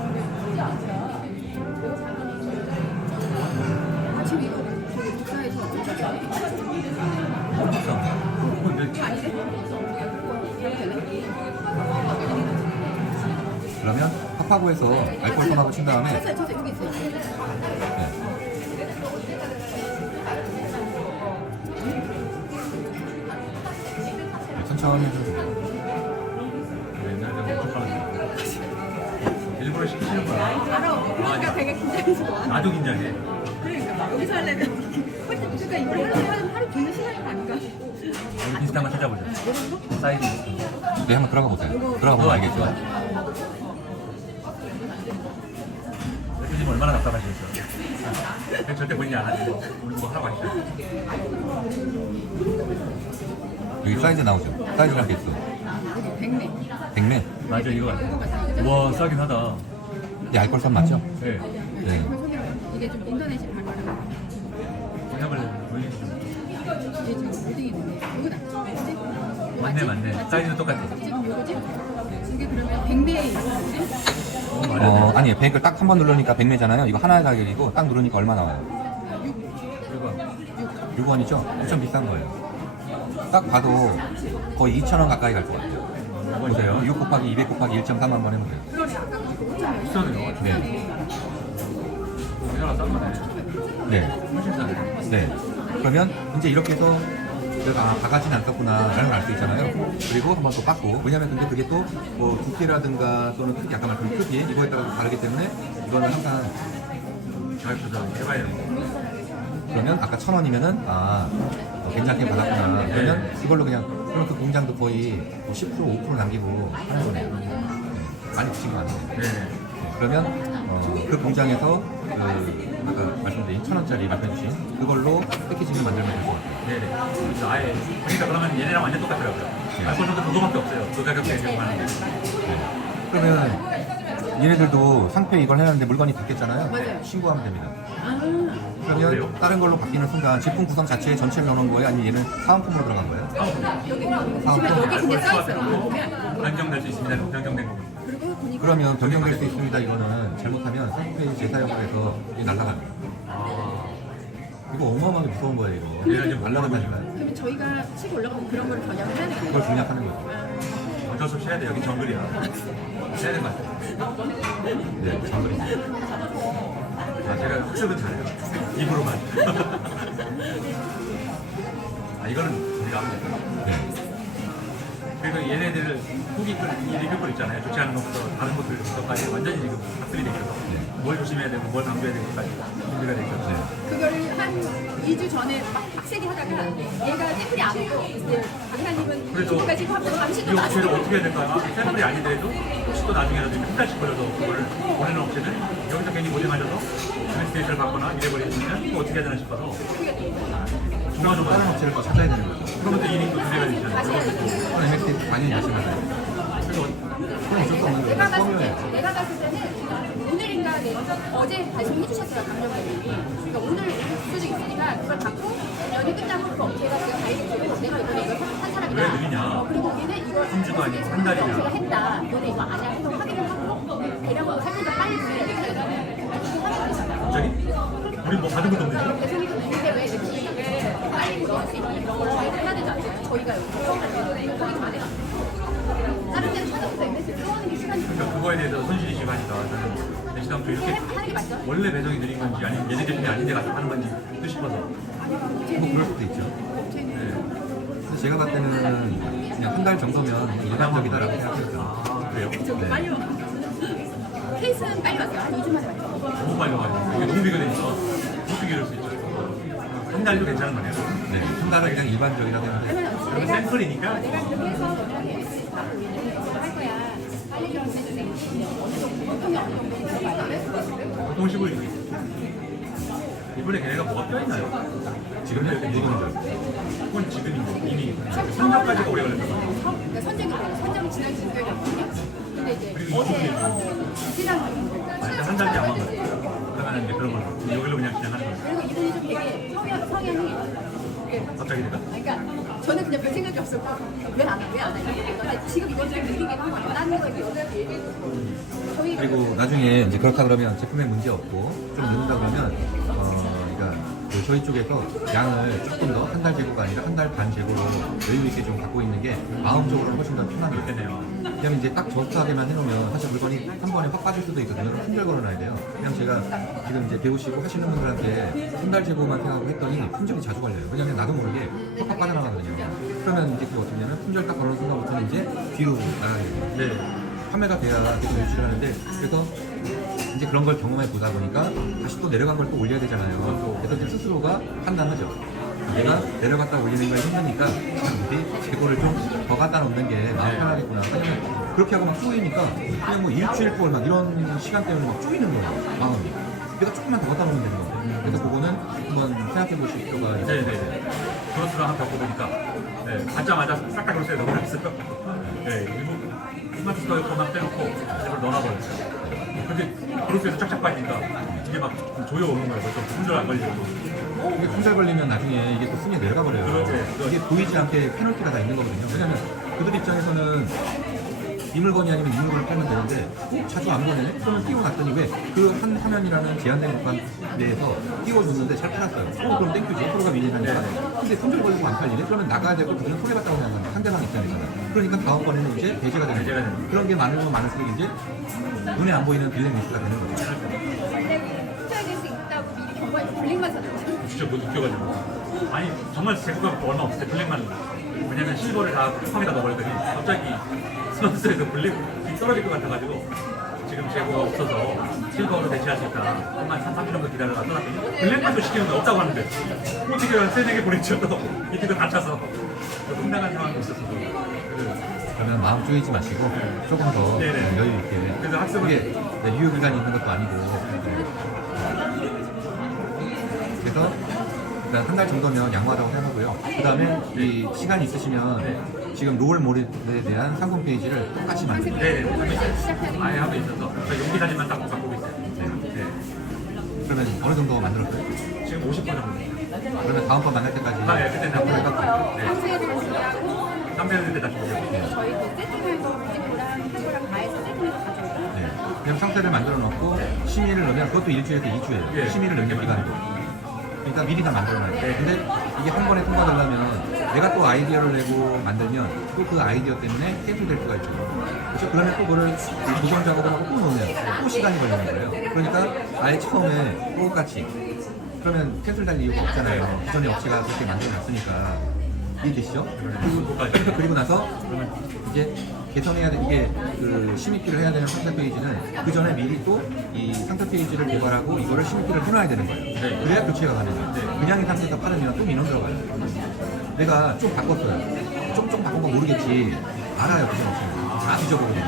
지금 이거 저기 국사에서 근데 아니래? 이렇게 되네? 그러면 파파고에서 알코올 솜하고 친 다음에 쳤어요 여기 있어요. 네. 천천히 해주면 돼요. 옛날에 엄청 빨랐어. 일부러 시키시는 거야. 알아. 그러니까 되게 긴장해서. 나도 긴장해. 그러니까 여기서 하려면 그러니까 이걸 하루 종일 시간이 아닌가? 우리 비슷한 거 찾아보자. 사이즈. 네, 한번 들어가 보세요. 들어가 보면 알겠죠? 대표님 얼마나 답답하시겠어요? 절대 본인이 안 하지. 우리 뭐 하라고 하시죠. 여기 사이즈 나오죠? 사이즈라는 게 있어. 여기 백내. 백매. 맞아 이거 같아. 이거 같아. 와 싸긴 하다. 이 알코올 솜 맞죠? 네. 네. 이게 좀 인터넷이 발달한 거. 정답을 보여주시죠. 이게 지금 5등이 있는데 이거다. 그치? 맞네 맞네. 사이즈도 똑같아. 지금 이거지? 이게 그러면 백내에 있는데 맞아. 아니에요. 100을 딱 한 번 누르니까 백매잖아요. 이거 하나의 가격이고 딱 누르니까 얼마 나와요? 이거 6원이죠? 엄청 비싼 거예요. 딱 봐도 거의 2,000원 가까이 갈 것 같아요. 보세요. 6 곱하기 200 곱하기 1.3만 번 해보세요. 그러네 아까 그거 5,000원. 비싸네요. 네. 우리나라 싼 거네. 네. 훨씬 싸네. 네. 그러면 이제 이렇게 해서 내가 바가지는 안 썼구나 라는 걸 알 수 있잖아요. 그리고 한번 또 깎고. 왜냐면 근데 그게 또 뭐 두께라든가 또는 크기, 아까 말한 크기 이거에 따라 다르기 때문에 이거는 항상 가격 조절 해봐야 돼요. 그러면 아까 1,000원이면은 괜찮게 받았구나. 그러면 이걸로 그냥 그럼 그 공장도 거의 10% 5% 남기고 하는 거네요. 네. 많이 붙인 거 아니에요. 네. 그러면 그 공장에서 그 아까 말씀드린 1,000원짜리 말씀해주신 그걸로 패키징을 만들면 될 것 같아요. 네네. 그래서 아예 그러니까 그러면 얘네랑 완전 똑같더라고요. 알코올도 그거밖에 없어요. 그 가격대에 지금 하는데. 네. 그러면 얘네들도 상표에 이걸 해놨는데 물건이 바뀌었잖아요. 맞아요. 신고하면 됩니다. 아, 그러면 그래요? 다른 걸로 바뀌는 순간 제품 구성 자체에 전체를 넣어놓은 거예요? 아니면 얘는 사은품으로 들어간 거예요? 여기 아, 보시면 여기 근데 써 알코올 있어요. 보면 변경될 수 있습니다. 변경된 거고. 그리고 보니까 그러면 변경될 수 있습니다. 이거는 잘못하면 상표에 재사용을 해서 이게 날아갑니다. 아, 이거 어마어마하게 무서운 거예요. 이거. 얘가 지금 날아간다니까요. 그러면 저희가 치고 올라가면 그런 거를 전향을 해야 되겠네요. 그걸 중략하는 거죠. 어쩔 수 없이 해야 돼. 여기 정글이야. 해야 될 것 같아. 네, 정글입니다. 아, 제가 학습은 잘해요. 입으로만. 아, 이거는 우리가 합니다. 네. 그리고 얘네들 후기 글, 이 리뷰 글 있잖아요. 좋지 않은 것부터 다른 것들부터까지 완전히 지금 학습이 돼 있어서 네. 뭘 조심해야 되고 뭘 강조해야 되고까지 준비가 돼 있어서 네. 그거를 한 2주 전에 막 빡세게 하다가 얘가 샘플이 안 오고 이제 강사님은 그래도 지금까지 하고 잠시 또 이 업체를 나중에 어떻게 해야 될까? 아, 샘플이 아니더라도 혹시 또 나중에라도 이렇게 한 달씩 걸려서 그걸 보내는 업체는 여기서 괜히 고생하셔서 스테이션을 받거나 이래버리면 또 어떻게 해야 되나 싶어서 조마조마 다른 업체를 또 찾아야 되는 거죠. 그러면 또 일이 또 두배가 되잖아요. 그건 MSD 당연히 다시 맞아요. 그래서 그건 어쩔 수 없는 거예요. 내가 봤을 처음에 때 내가 봤을 때는 오늘인가 어제 발송해 주셨어요 감정님이. 그러니까 오늘 수도 있으니까 그걸 받고 연이 끝나고 그 업체가 내가 가이드해주고 내가 이번에 이걸 한 사람이다. 왜 느리냐? 그리고 우리는 이걸 3주도 아니고 한 달이냐. 업체가 했다. 너네 이거 아니야 해서 확인을 하고 대량으로 살 때도 빨리 보내야 되잖아. 갑자기 우리 뭐 받은 것도 없는데 대선이 근데 왜 이렇게 빨리 넣을 수 있는 이런 걸 저희가 해야 되지 않나요? 저희가 여기 전에 다른 데는 찾아보세요. MS를 써오는 게 시간이 그러니까 그거에 대해서 손실이 심하니까 저는 내시당초 이렇게 하는 게 맞죠? 원래 배송이 느린 건지 아니면 얘네 제품이 아닌 데 가서 하는 건지 또 싶어서 뭐 그럴 수도 있죠. 근데 제가 봤을 때는 그냥 한 달 정도면 일반적이다라고 생각했어요. 아 그래요? 네. 빨리 와. 케이스는 빨리 왔어요. 한 2주 만에 왔죠. 너무 빨리 와가지고 이게 너무 비교되니까 어떻게 이럴 수 있죠? 한 달도 괜찮은 거네요. 네. 한 달은 그냥 일반적이라고 했는데 그러면 샘플이니까 내가 그렇게 해서 너네한테 할 거야. 빨리 좀 보내주세요. 어느 정도, 보통이 어느 정도 들어가야 돼? 보통 식으로 이번에 걔네가 뭐가 껴있나요? 지금 이렇게 물건들 그건 지금이고 이미 선정까지가 오래 걸렸단 말이에요. 그러니까 선정이 지난 금요일이었거든요. 근데 이제 그리고 어제 지난 아니, 한 달째 안 와가지고 그러면 이제 그런 걸 여기로 그냥 진행하는 거예요. 그리고 이분이 좀 되게 성향이 이게 갑자기 내가 그러니까 저는 그냥 별 생각이 없었고 왜안 해? 나 지금 이거 좀 느끼긴 한 거야. 나는 이거 여자한테 얘기해주고 저희 그리고 나중에 이제 그렇다 그러면 제품에 문제 없고 좀 늦는다 그러면 그러니까 그 저희 쪽에서 양을 조금 더 한 달 재고가 아니라 한 달 반 재고로 여유 있게 좀 갖고 있는 게 마음적으로 훨씬 더 편합니다. 되네요. 왜냐면 이제 딱 저스트하게만 해놓으면 사실 물건이 한 번에 확 빠질 수도 있거든요. 그럼 품절 걸어놔야 돼요. 그냥 제가 지금 이제 배우시고 하시는 분들한테 한 달 재고만 생각하고 했더니 품절이 자주 걸려요. 왜냐면 나도 모르게 확 빠져나가거든요. 그러면 이제 그게 어떻게 되냐면 품절 딱 걸어놓은 순간부터는 이제 뒤로 나가게 돼요. 네. 판매가 돼야 계속 유지를 하는데 그래서 이제 그런 걸 경험해 보다 보니까 다시 또 내려간 걸 또 올려야 되잖아요. 그래서 이제 스스로가 판단하죠. 내가 내려갔다 올리는 걸 힘드니까 우리 재고를 좀 더 갖다 놓는 게 마음 편하겠구나. 왜냐면 그렇게 하고 막 쪼이니까 그냥 뭐 일주일 동안 막 이런 시간 때문에 막 쪼이는 거예요. 마음이. 내가 조금만 더 갖다 놓으면 되는 건데. 그래서 그거는 한번 생각해 보실 필요가 있어요. 네네. 그로스를 한번 겪어보니까 네, 받자마자 싹 다 그로스에 넣어버렸어요. 네, 일부 스마트 스토어에 그만 빼놓고 이걸 넣어놔버렸어요. 근데 그로스에서 쫙쫙 빠지니까 이게 막 조여 오는 거예요. 좀 품절 안 걸리고. 이게 품절 걸리면 나중에 이게 또 순위에 내려가 버려요. 그렇죠. 이게 보이지 않게 페널티가 다 있는 거거든요. 왜냐면 그들 입장에서는 이 물건이 아니면 이 물건을 팔면 되는데 자주 안 보내네? 그러면 띄워놨더니 왜 그 한 화면이라는 제한된 공간 내에서 띄워줬는데 잘 팔았어요. 그럼 땡큐지. 서로가 윈윈하니까. 근데 품절 걸리고 안 팔리네? 그러면 나가야 되고 그들은 손해봤다고 생각합니다. 상대방 입장에서는. 그러니까 다음번에는 이제 배제가 되는 거예요. 그런 게 많으면 많을수록 이제 눈에 안 보이는 블랙리스트가 되는 거죠. 원래 품절될 수 있다고 미리 경고해서 블랙만 사줬죠. 진짜 못 느껴가지고. 아니, 정말 재고가 얼마 없을 때 블랙만. 왜냐면 실버를 다 쿠팡에다 넣어버렸더니 갑자기 스마트스에서 블랙이 떨어질 것 같아가지고 지금 재고가 없어서 실버로 대체할 수 있다. 한만 3주 정도 기다려다 떠났더니 블랙만도 시키는 게 없다고 하는데 어떻게 한 3-4개 보냈죠. 또 이틀도 다 차서 황당한 상황이 있었어서. 그러면 마음 쪼이지 마시고 조금 더 네네. 여유 있게. 그래서 학습은 이게 유효 기간이 있는 것도 아니고. 그래서 일단 한 달 정도면 양호하다고 생각하고요. 그 다음에 이 시간이 있으시면 지금 롤몰에 대한 상품 페이지를 똑같이 만들고. 네네. 하고 있어요. 시작해야 되겠다. 아예 하고 있어서 저 용기 사진만 딱 바꾸고 있어요. 네. 그러면 어느 정도 만들었어요? 지금 50% 정도. 그러면 다음번 만날 때까지 아, 예, 그때는 앞으로 한 해갖고. 네. 상세를 준비하고 3대는 때다 준비하고. 저희 그 세팅해서 뮤직이랑 뮤직이랑 다 해서 세팅해서 가져오고 네. 그냥 상태를 만들어 놓고 심의를 넣으면 그것도 일주일에서 2주예요. 예. 심의를 넣는 기간도. 그러니까 미리 다 만들어놔야 돼. 근데 이게 한 번에 통과되려면 내가 또 아이디어를 내고 만들면 또 그 아이디어 때문에 캔슬될 수가 있죠. 그래서 그러면 또 그거를 조정 작업을 하고 또 놓으면 또 시간이 걸리는 거예요. 그러니까 아예 처음에 똑같이 그러면 캔슬될 이유가 없잖아요. 기존의 업체가 그렇게 만들어놨으니까. 이해되시죠? 그리고 나서 그러면 이제 개선해야 돼. 이게 그 심의피를 해야 되는 상세 페이지는 그 전에 미리 또 이 상세 페이지를 개발하고 이거를 심의피를 해놔야 되는 거예요. 네. 그래야 교체가 가능해요. 그냥 이 상태에서 팔으면 또 민원 들어가요. 내가 좀 바꿨어요. 좀 바꾼 거 모르겠지. 알아요, 기존 업체는. 다 뒤져보거든요.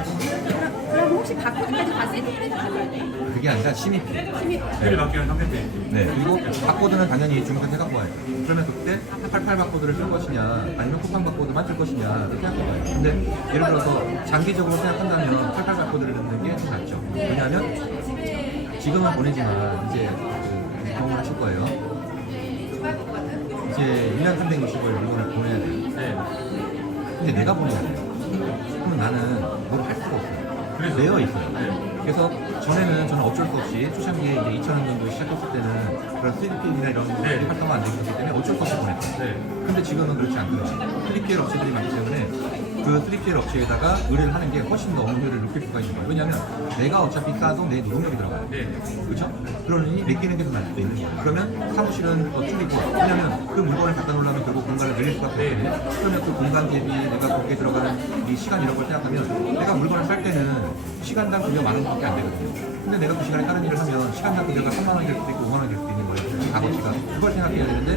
그럼 혹시 바꾸기까지 다 세팅을 해서 가져야 돼요? 그게 아니라 심의피. 심의 필을 바뀌는 상태 페이지. 네, 그리고 바코드는 당연히 중국에서 해갖고 와야죠. 그러면 그때 88 바코드를 쓸 것이냐, 아니면 쿠팡 바코드만 쓸 것이냐, 그렇게 생각해 봐요. 근데 예를 들어서 장기적으로 생각한다면 88 바코드를 넣는 게 더 낫죠. 왜냐하면 지금은 보내지만 이제 그 경험을 하실 거예요. 이제 1년 360을 물건을 보내야 돼요. 네. 근데 내가 보내야 돼요. 그러면 나는 뭘 할 수가 없어요. 그래서? 되어 있어요. 네. 그래서 전에는 저는 어쩔 수 없이 초창기에 이제 2000년도 시작했을 때는 그런 3PL이나 이런 네. 활동가 안 되기 때문에 어쩔 수 없이 보냈어요. 네. 근데 지금은 그렇지 않거든요. 3PL 업체들이 많기 때문에 그 3PL 업체에다가 의뢰를 하는 게 훨씬 더 업무효율을 높일 수가 있는 거예요. 왜냐하면 내가 어차피 싸도 내 노동력이 들어가요. 네. 그렇죠? 그러니 맡기는 게 더 나을 수도 있는 거예요. 그러면 사무실은 더 줄이고 왜냐하면 그 물건을 갖다 놓으려면 결국 공간을 늘릴 수밖에 없거든요. 그러면 그 공간 대비 내가 거기에 들어가는 이 시간 이런 걸 생각하면 내가 물건을 살 때는 시간당 급여 10,000원밖에 안 되거든요. 근데 내가 그 시간에 다른 일을 하면 시간당 급여가 30,000원이 될 수도 있고 50,000원이 될 수도 있는 거예요. 값어치가. 그걸 생각해야 되는데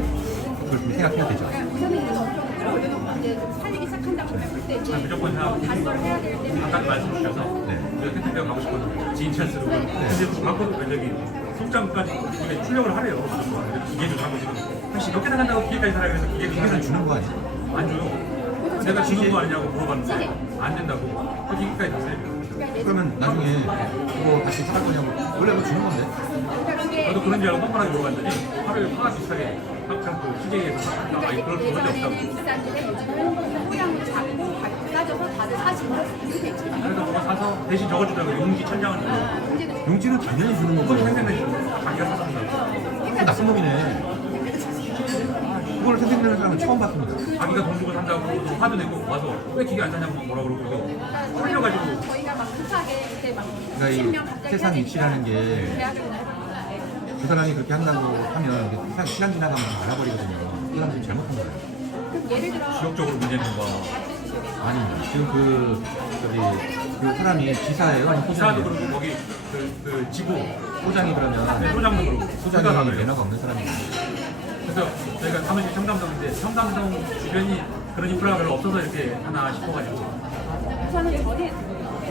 그걸 좀 생각해야 되죠. 우선은 이제 점점 끌어올려놓고 이제 살리기 시작한다고 했을 때 이제 무조건 단거를 해야 될 때. 아까 말씀 주셔서 네. 우리가 텐트병 가고 싶거든요. 지인 찬스로. 근데 바꿔도 저기 속장까지 우리가 출력을 하래요. 기계도 하고 지금 한시 몇 개 나간다고 기계까지 사라 그래서 기계는 주는 거 아니에요? 안 줘요. 내가 주는 거 아니냐고 물어봤는데 안 된다고. 그 기계까지 다 써요. 그러면 나중에 그거 다시 사갈 거냐고 원래 그거 주는 건데 저도 그런 줄 알고 뻔뻔하게 물어봤더니 하루에 화가 비슷하게 항상 그 CJ에서 샀다. 아니 그럴 수 없다고. 예전에는 비싼데 요즘은 모양이 작고 가격 싸져서 다들 사시고 이렇게 있잖아요. 그래서 그거 사서 대신 적어주더라고. 용지 천장을 주고. 문제는 용지는 당연히 주는 그걸 거고 생생내주고 자기가 사서 준다고. 그 나쁜 놈이네 그걸 선생님하는 사람은 처음 봤습니다 자기가 돈 주고 산다고 화도 내고 와서 왜 기계 안 사냐고 막 뭐라 그러고 홀려가지고 저희가 막 급하게 그때 막 그러니까 이 10명 갑자기 세상 이치라는 게 계약을 그 사람이 그렇게 한다고 하면 이게 세상 시간 지나가면 알아버리거든요 그 사람 지금 잘못한 거예요 그럼 예를 들어 지역적으로 문제 있는 거 아닙니다 지금 그 사람이 기사예요? 아니면 기사도 소장이에요? 그렇고 거기 그 지부 소장이 그러면 소장도 그렇고 소장이 매너가 없는 사람이에요 그래서 저희가 사무실 청담동인데 청담동 주변이 그런 인프라가 별로 없어서 이렇게 하나 싶어가지고 우선은 전에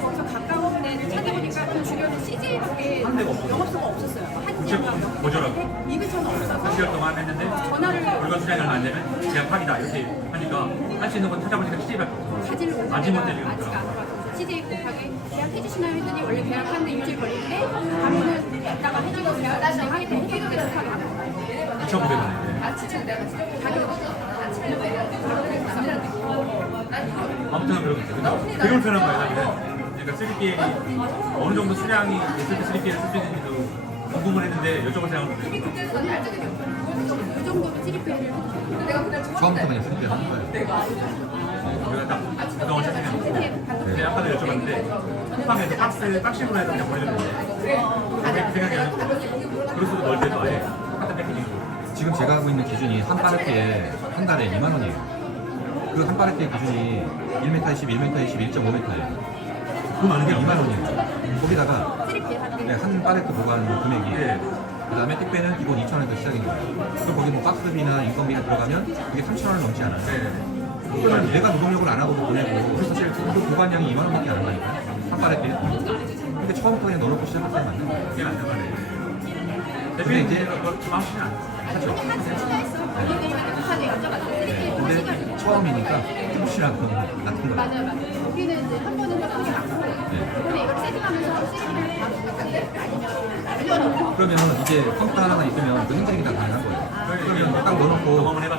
거기서 가까운 데를 찾아보니까 그 주변에 CJ밖에 한 데가 없어요. 영업소가 없었어요. 한지하고 거절하고. 이 근처는 없어서 3개월 동안 했는데 전화를 물건 수량이 얼마 안 되면 그냥 파기다 이렇게 하니까 할 수 있는 건 찾아보니까 CJ밖에 없어요. 가지를 못 마지못해 아직 안 지금 와서 CJ 곱하기 계약해 주시나요 했더니 원래 계약하는데 일주일 걸리는데 가면은 이따가 해주고 계약 진행하겠다 해주고 계속하게 하고 2,900원인데 가격 아무튼 그러고 있어요. 근데 되게 불편한 거예요. 사실은. 그러니까 3PL이 어느 정도 수량이 됐을 때 3PL을 쓸 수 있는지도 궁금을 했는데 여쭤볼 생각은 그 정도로 찌리페이를 처음부터 그냥 쓰는 게 하는 거예요 우리가 딱 그동안 찾으면 근데 아까도 여쭤봤는데 쿠팡에서 박스로 해서 그냥 보내줬는데 그렇게 생각이 안 했고 그럴 수도 넣을 때도 아예 카드 패키징으로 지금 제가 하고 있는 기준이 한 파레트에 한 달에 2만 원이에요. 그 한 파레트의 기준이 1m 20, 1m 20, 1.5m예요. 그 많은 게 2만 원이에요. 거기다가 네, 한 파레트 보관 금액이 그 다음에 택배는 기본 2,000원에서 시작인 거예요. 그리고 거기 뭐 박스비나 인건비가 들어가면 그게 3,000원을 넘지 않아요. 그러면 내가 노동력을 안 하고도 보내고 사실 그 보관량이 2만 원밖에 안 한다니까요. 한 파레트에. 근데 처음부터 그냥 넣어놓고 시작했을 때 맞는 거예요. 그게 안 되네. 근데 이제 그걸 좀 하시진 않아요. 하죠. 네. 근데 처음이니까 푸시라고 같은 거예요. 맞아요. 여기는 이제 한 번은 크게 맞고 이번에 이걸 세팅하면서 세팅을 아니면 그러면 이제 컴퓨터 하나만 있으면 그 핸들링이 다 가능한 거예요. 그러면 딱 넣어놓고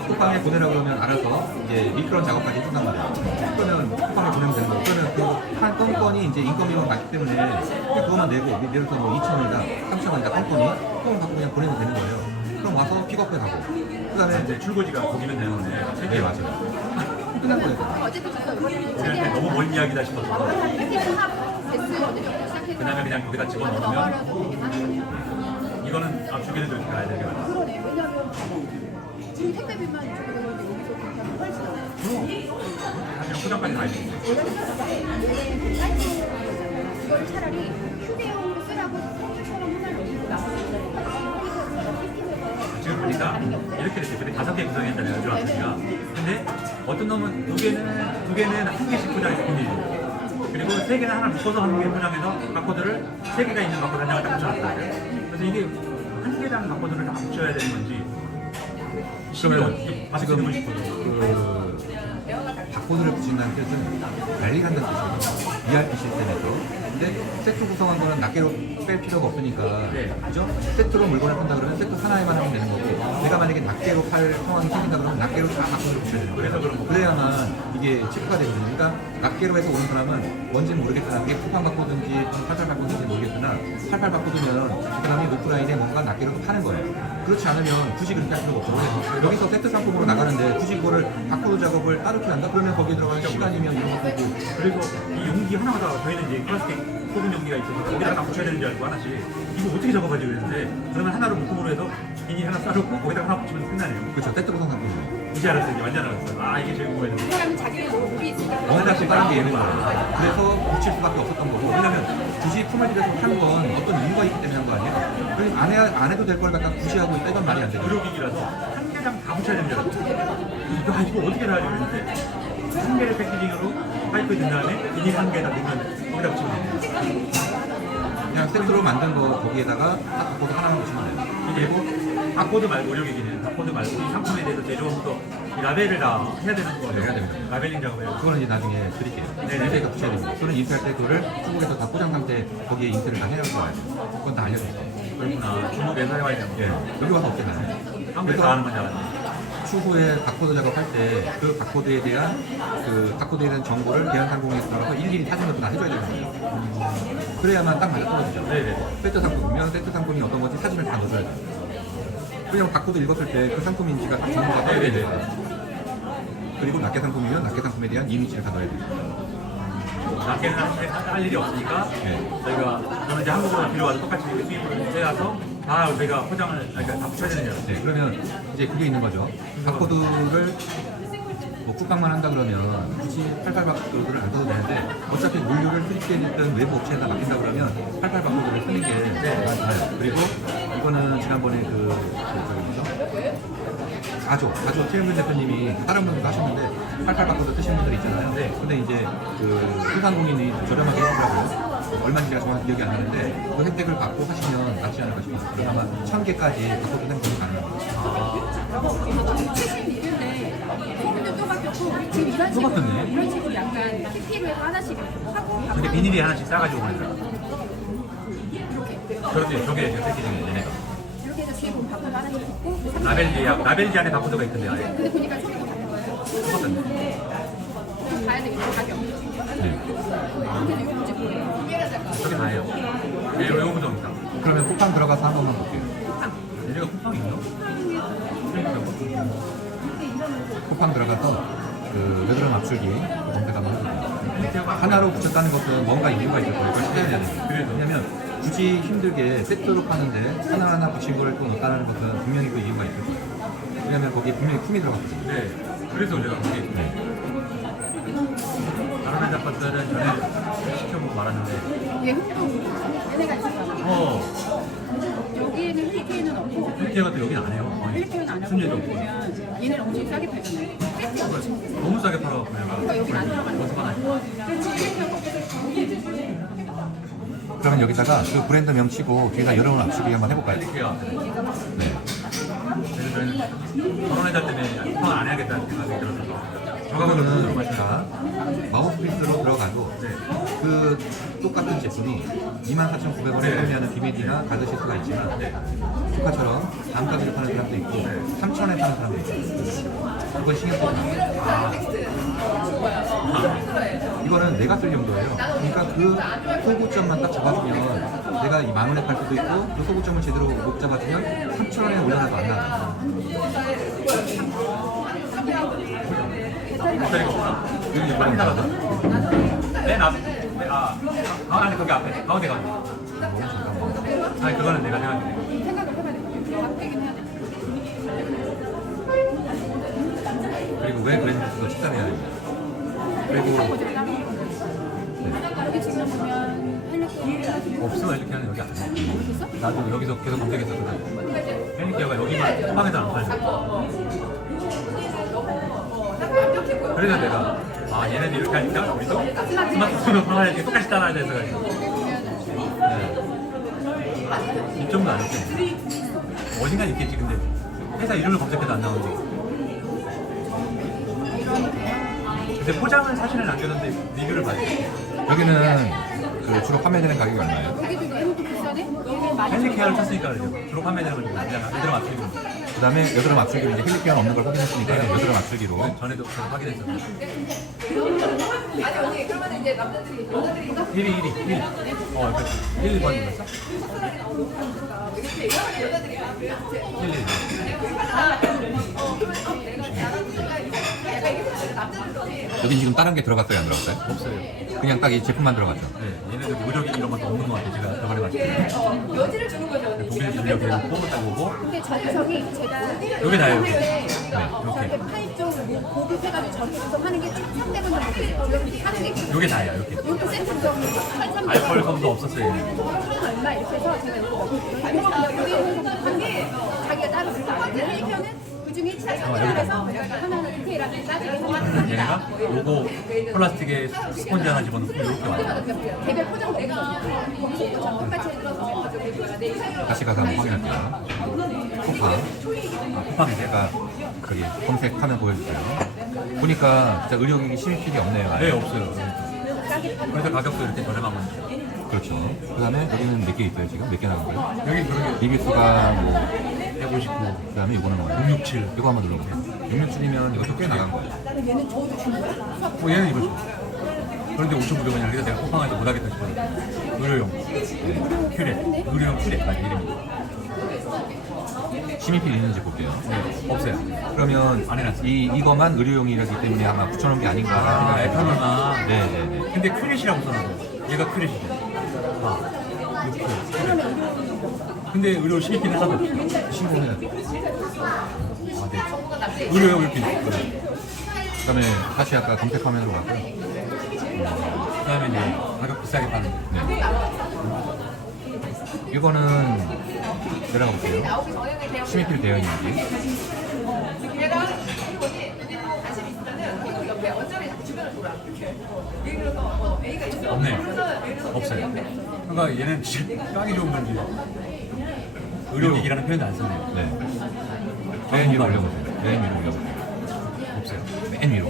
쿠팡에 보내라 그러면 알아서 이제 미끄러운 작업까지 해준단 말이에요. 그러면 쿠팡에 보내면 되는 거고 그러면 그 한 건건이 이제 인건비만 받기 때문에 그것만 내고 예를 들어서 뭐 2,000원이다, 3,000원이다 건건이 쿠팡을 갖고 그냥 보내면 되는 거예요. 그럼 와서 픽업해 가고. 그다음에 이제 출고지가 거기면 되는데 네, 맞아요. 끝난 거예요. 어쨌든 그래서 우리한테 너무 먼 이야기다 싶어서 패키지 하 개수 어느 정도 시작해서 그다음에 그냥 거기다 집어넣으면 넘어가려도 되긴 하는 거네요. 이거는 압축기를 이렇게 가야 되게 많아. 그러네. 왜냐면 지금 택배비만 이쪽으로 오는데 여기서 그렇게 하면 훨씬 나아요. 사실은 포장까지 다 있어. 얘는 깔끔하잖아요. 이걸 차라리 휴대용으로 쓰라고 평소처럼 하나 넣고 나머지 지금 보니까 이렇게 됐어요. 근데 5개 구성했잖아요. 요즘학생이가. 근데 어떤 놈은 두 개는 한 개씩 포장해서 비밀이에요. 그리고 3개는 하나 묶어서 한 개 포장해서 바코드를 3개가 있는 바코드 한 장을 딱 붙여놨어요. 그래서 이게 한 개당 바코드를 다 붙여야 되는 건지 그러면 받을 수 있는 건 싶어도 그 바코드를 붙인다는 뜻은 관리한다는 뜻이거든요. ERP 시스템에서. 근데 세트 구성한 거는 낱개로 뺄 필요가 없으니까, 네. 그죠? 세트로 물건을 판다 그러면 세트 하나에만 하면 되는 거고, 내가 만약에 낱개로 팔 상황이 생긴다 그러면 낱개로 다 바코드를 붙여야 되는 거예요. 그래서 그런 거구나. 그래야만 이게 체크가 되거든요. 그러니까 낱개로 해서 오는 사람은 뭔지는 모르겠으나 그게 쿠팡 바코드인지 88 바코드인지 모르겠으나 88 바코드면 그 사람이 오프라인에 뭔가 낱개로 파는 거예요. 그렇지 않으면 굳이 그렇게 할 필요가 없죠. 여기서 세트 상품으로 나가는데 굳이 그거를 바코드 작업을 따로 한다? 그러면 거기에 들어가는 시간이면 이런 거 쓰고. 그리고 이 용기 하나마다 저희는 이제 플라스틱 소분 용기가 있어서 거기다가 다 붙여야 되는 줄 알고 하나씩 이거 어떻게 작업하지 그랬는데 그러면 하나로 묶음으로 해서 비닐 하나 싸놓고 거기다가 하나 붙이면 끝나네요. 그렇죠. 세트 구성 상품이에요. 이제 알았어요. 이제 완전 알았어요. 아 이게 제일 궁금했는데. 그 사람은 자기가 너무 물이 있으니까 원하시 다른 게 있는 거예요. 그래서 붙일 수밖에 없었던 거고. 왜냐면 굳이 품을 들여서 한 건 어떤 이유가 있기 때문에 한 거 아니에요? 그럼 안 해도 될 걸 갖다 굳이 하고 있다 이건 말이 안 되죠. 의료기기라서 한 개당 다 붙여야 됩니다. 이거 어떻게 다 하지 그랬는데 한 개를 패키징으로 파이프에 든 다음에 비닐 한 개에다 넣으면 거기다 붙이면 돼요. 그냥 세트로 만든 거 거기에다가 딱 바코드 하나만 붙이면 돼요. 그리고 바코드 말고 의료기기는 바코드 말고 이 상품에 대해서 제조부터 이 라벨을 다 해야 되는 거예요. 해야 됩니다. 라벨링 작업을 해요. 그거는 이제 나중에 드릴게요. 네네. 인쇄가 붙여야 됩니다. 그거는 인쇄할 때 그거를 중국에서 다 포장 상태 거기에 인쇄를 다 해놓고 와야 돼요. 그건 다 알려줬어. 그렇구나. 중국에서 해와야 되는 예. 거예요. 여기 와서 어떻게 하나요? 한국에서 다 하는 건지 알았네. 추후에 바코드 작업할 때 그 바코드에 대한 정보를 대한항공에서 나가서 일일이 사진으로 다 해줘야 되는 거예요. 그래야만 딱 맞아 떨어지죠. 네네. 세트 상품이면 세트 상품이 어떤 건지 사진을 다 넣어줘야 돼요. 그냥 바코드 읽었을 때 그 상품인지가 딱 정보가 떠야 네네네. 돼요. 그리고 낱개 상품이면 낱개 상품에 대한 이미지를 다 넣어야 돼요. 낱개는 할 일이 없으니까 네. 저희가 저는 이제 한국으로 들여와서 똑같이 이렇게 수입을 해와서 다 저희가 포장을 그러니까 다 붙여야 되는 거예요. 네, 그러면 이제 그게 있는 거죠. 바코드를 뭐 쿠팡만 한다 그러면 굳이 88 바코드를 안 써도 되는데 어차피 물류를 수입되는 외부 업체에다 맡긴다 그러면 88 바코드를 쓰는 게 맞아요. 그리고 이거는 지난번에 저기 뭐죠? 가족 최은근 대표님이 다른 분들도 하셨는데 88 바코드 쓰시는 분들 있잖아요. 네. 근데 이제 그 소상공인이 저렴하게 해주더라고요. 얼마인지 제가 정확히 기억이 안 나는데 그 혜택을 받고 하시면 낫지 않을까 싶어요. 그래서 아마 1000개까지 바코드 생성이 가능합니다. 72인데 소문도 또 바뀌었고 지금 이런 또 바뀌었네. 이런 식으로 약간 PP로 해서 하나씩 하고 근데 비닐이 하나씩 싸가지고 오는 거야. 이렇게 그렇지. 저게 지금 패키징이에요. 얘네가. 이렇게 해서 뒤에 보면 바코드 하나씩 있고 라벨지 안에 바코드가 있던데 아예. 근데 보니까 소문도 바뀐 거예요. 똑같던데. 좀 봐야 되겠다 가격. 네. 근데 이거 문제 뭐예요? 저게 다예요. 네, 요거 부정이다. 그러면 쿠팡 들어가서 한 번만 볼게요. 얘네가 쿠팡이요? 쿠팡 들어가서 그 레드럼 압출기 검색 한번 해볼게요. 하나로 붙였다는 것은 뭔가 이유가 있을 거예요. 그걸 찾아야 되는 거예요. 왜냐면 굳이 힘들게 세트로 파는데 하나하나 붙인 거를 또 넣었다는 것은 분명히 그 이유가 있을 거예요. 왜냐면 거기에 분명히 품이 들어갔거든요. 네. 그래서 제가 거기 다른 회사 것들은 전에 시켜보고 말았는데 얘 흑도 얘네가 있었잖아. 여기에는 힐케이는 없고 힐케어가 또 여긴 안 해요. 힐케이는 안 하고 순위도 여기 없고. 보면 얘네는 엄청 싸게 팔잖아요. 너무 싸게 팔아 그러니까 여기 안 들어가는 연습 하나. 그렇지 힐케이가 없어. 그러면 여기다가 그 브랜드 명치고 뒤에다 여러분 압축기 한번 해볼까요? 힐케어. 네. 그래서 저는 결혼 회사 때문에 쿠팡 안 해야겠다는 생각이 들어서 저거는 자 마우스피스로 들어가도 네. 그 똑같은 제품이 24,900원에 네. 판매하는 비메디나 가드실 수가 있지만 조카처럼 반값으로 파는 사람도 있고 3,000원에 파는 사람도 있고 그건 신경 쓰지 마세요. 이거는 내가 쓸 용도예요. 그러니까 그 소구점만 딱 잡아주면 내가 이 10,000원에 팔 수도 있고 그 소구점을 제대로 못 잡아주면 3,000원에 올려놔도 안 나와. 여기 많이 나가잖아. 맨 앞, 아니 거기 앞에 가운데 가운데. 아니 그거는 내가 생각해. 생각을 해봐야 돼. 바뀌긴 해야 돼. 그리고 왜 그랬는지도 측정해야 됩니다. 그리고 여기 지금 보면 헬리콥터 없어 이렇게 하는 여기 안 돼. 모르겠어? 나도 여기서 계속 검색했었거든. 헬리케어가 여기만 쿠팡에서 안 팔려. 그래서 내가 얘네들 이렇게 하니까 우리도 스마트폰으로 팔아야지 똑같이 따라야 돼서 이점도 안 했지. 어딘가 있겠지. 근데 회사 이름을 검색해도 안 나오지. 근데 포장은 사실은 남겨뒀는데 리뷰를 봐야지. 여기는 그 주로 판매되는 가격이 얼마예요? 여기도 이것도 비싸네? 여기 많이 헬리케어를 쳤으니까 그러죠. 주로 판매되는 건 그냥 여드름 맞추기로. 그 다음에 여드름 맞추기로 이제 헬리케어는 없는 걸 확인했으니까 여드름 맞추기로. 전에도 계속 확인했었어요. 1위. 1번 눌렀어? 여긴 지금 다른 게 들어갔어요, 안 들어갔어요? 없어요. 그냥 딱 이 제품만 들어갔죠. 네, 얘네들 의료기 이런 것도 없는 것 같아요. 제가 저번에 봤을 때. 독일 진료 계속 뽑았다고 보고. 근데 전성이 제가 여기 다예요. 여기. 네, 이렇게. 저렇게 파이 쪽으로 고급해가지고 저렇게 구성하는 게 1,300원 정도 돼요. 여기 하는 게 있어요. 요게 다예요. 이렇게. 이것도 세트 구성이 1,300원. 알코올성도 없었어요. 얘는. 얼마 이렇게 해서 제가 이거 그냥 요리해서 하는 게 자기가 따로 그렇게 헬리케어는 그 중에 7,000원에서 하나는 디테일하게 따지게 해서 얘네가 요거 플라스틱에 스펀지 하나 집어넣고 이렇게 와요. 개별 포장 거기서 똑같이 해서 다시 가서 한번 확인할게요. 쿠팡. 쿠팡이세요? 제가 거기 검색하면 보여주세요. 보니까 진짜 의료기기 심의필이 없네요. 아예. 네, 없어요. 그래서 가격도 이렇게 저렴한 건데. 그렇죠. 그 다음에 여기는 몇 개 있어요, 지금? 몇 개 나간 거예요? 여기 그러게 리뷰수가 뭐, 159, 그 다음에 이거는 뭐예요? 667. 이거 한번 눌러보세요. 667이면 이것도 꽤 나간 거예요. 얘는 저도 준 거야? 얘는 이거 줘. 그런데 5,900원이야. 그래서 내가 쿠팡에서 못하겠다 싶어요. 의료용. 큐렛. 의료용 큐렛. 맞아, 이름이. 심의필 있는지 볼게요. 네, 없어요. 그러면 안 해놨어요. 이거만 의료용이라기 때문에 아마 붙여놓은 게 아닌가. 에탄올만. 네네네. 근데 큐렛이라고 써놨어. 얘가 큐렛이죠. 근데 의료 심의비는 하나도 없어. 신고해야 돼. 의료용 이렇게 있어. 그 다음에 다시 아까 검색 화면으로 가고. 그 다음에 이제 가격 비싸게 파는 거. 네. 이거는 내려가 볼게요. 심의필 되어 있는지. 없네. 없어요. 그러니까 얘는 지금 빵이 좋은 건지 의료기기라는 표현도 안 쓰네요. 네. 맨 위로 올려보세요. 맨 위로 올려보세요. 없어요. 맨 위로.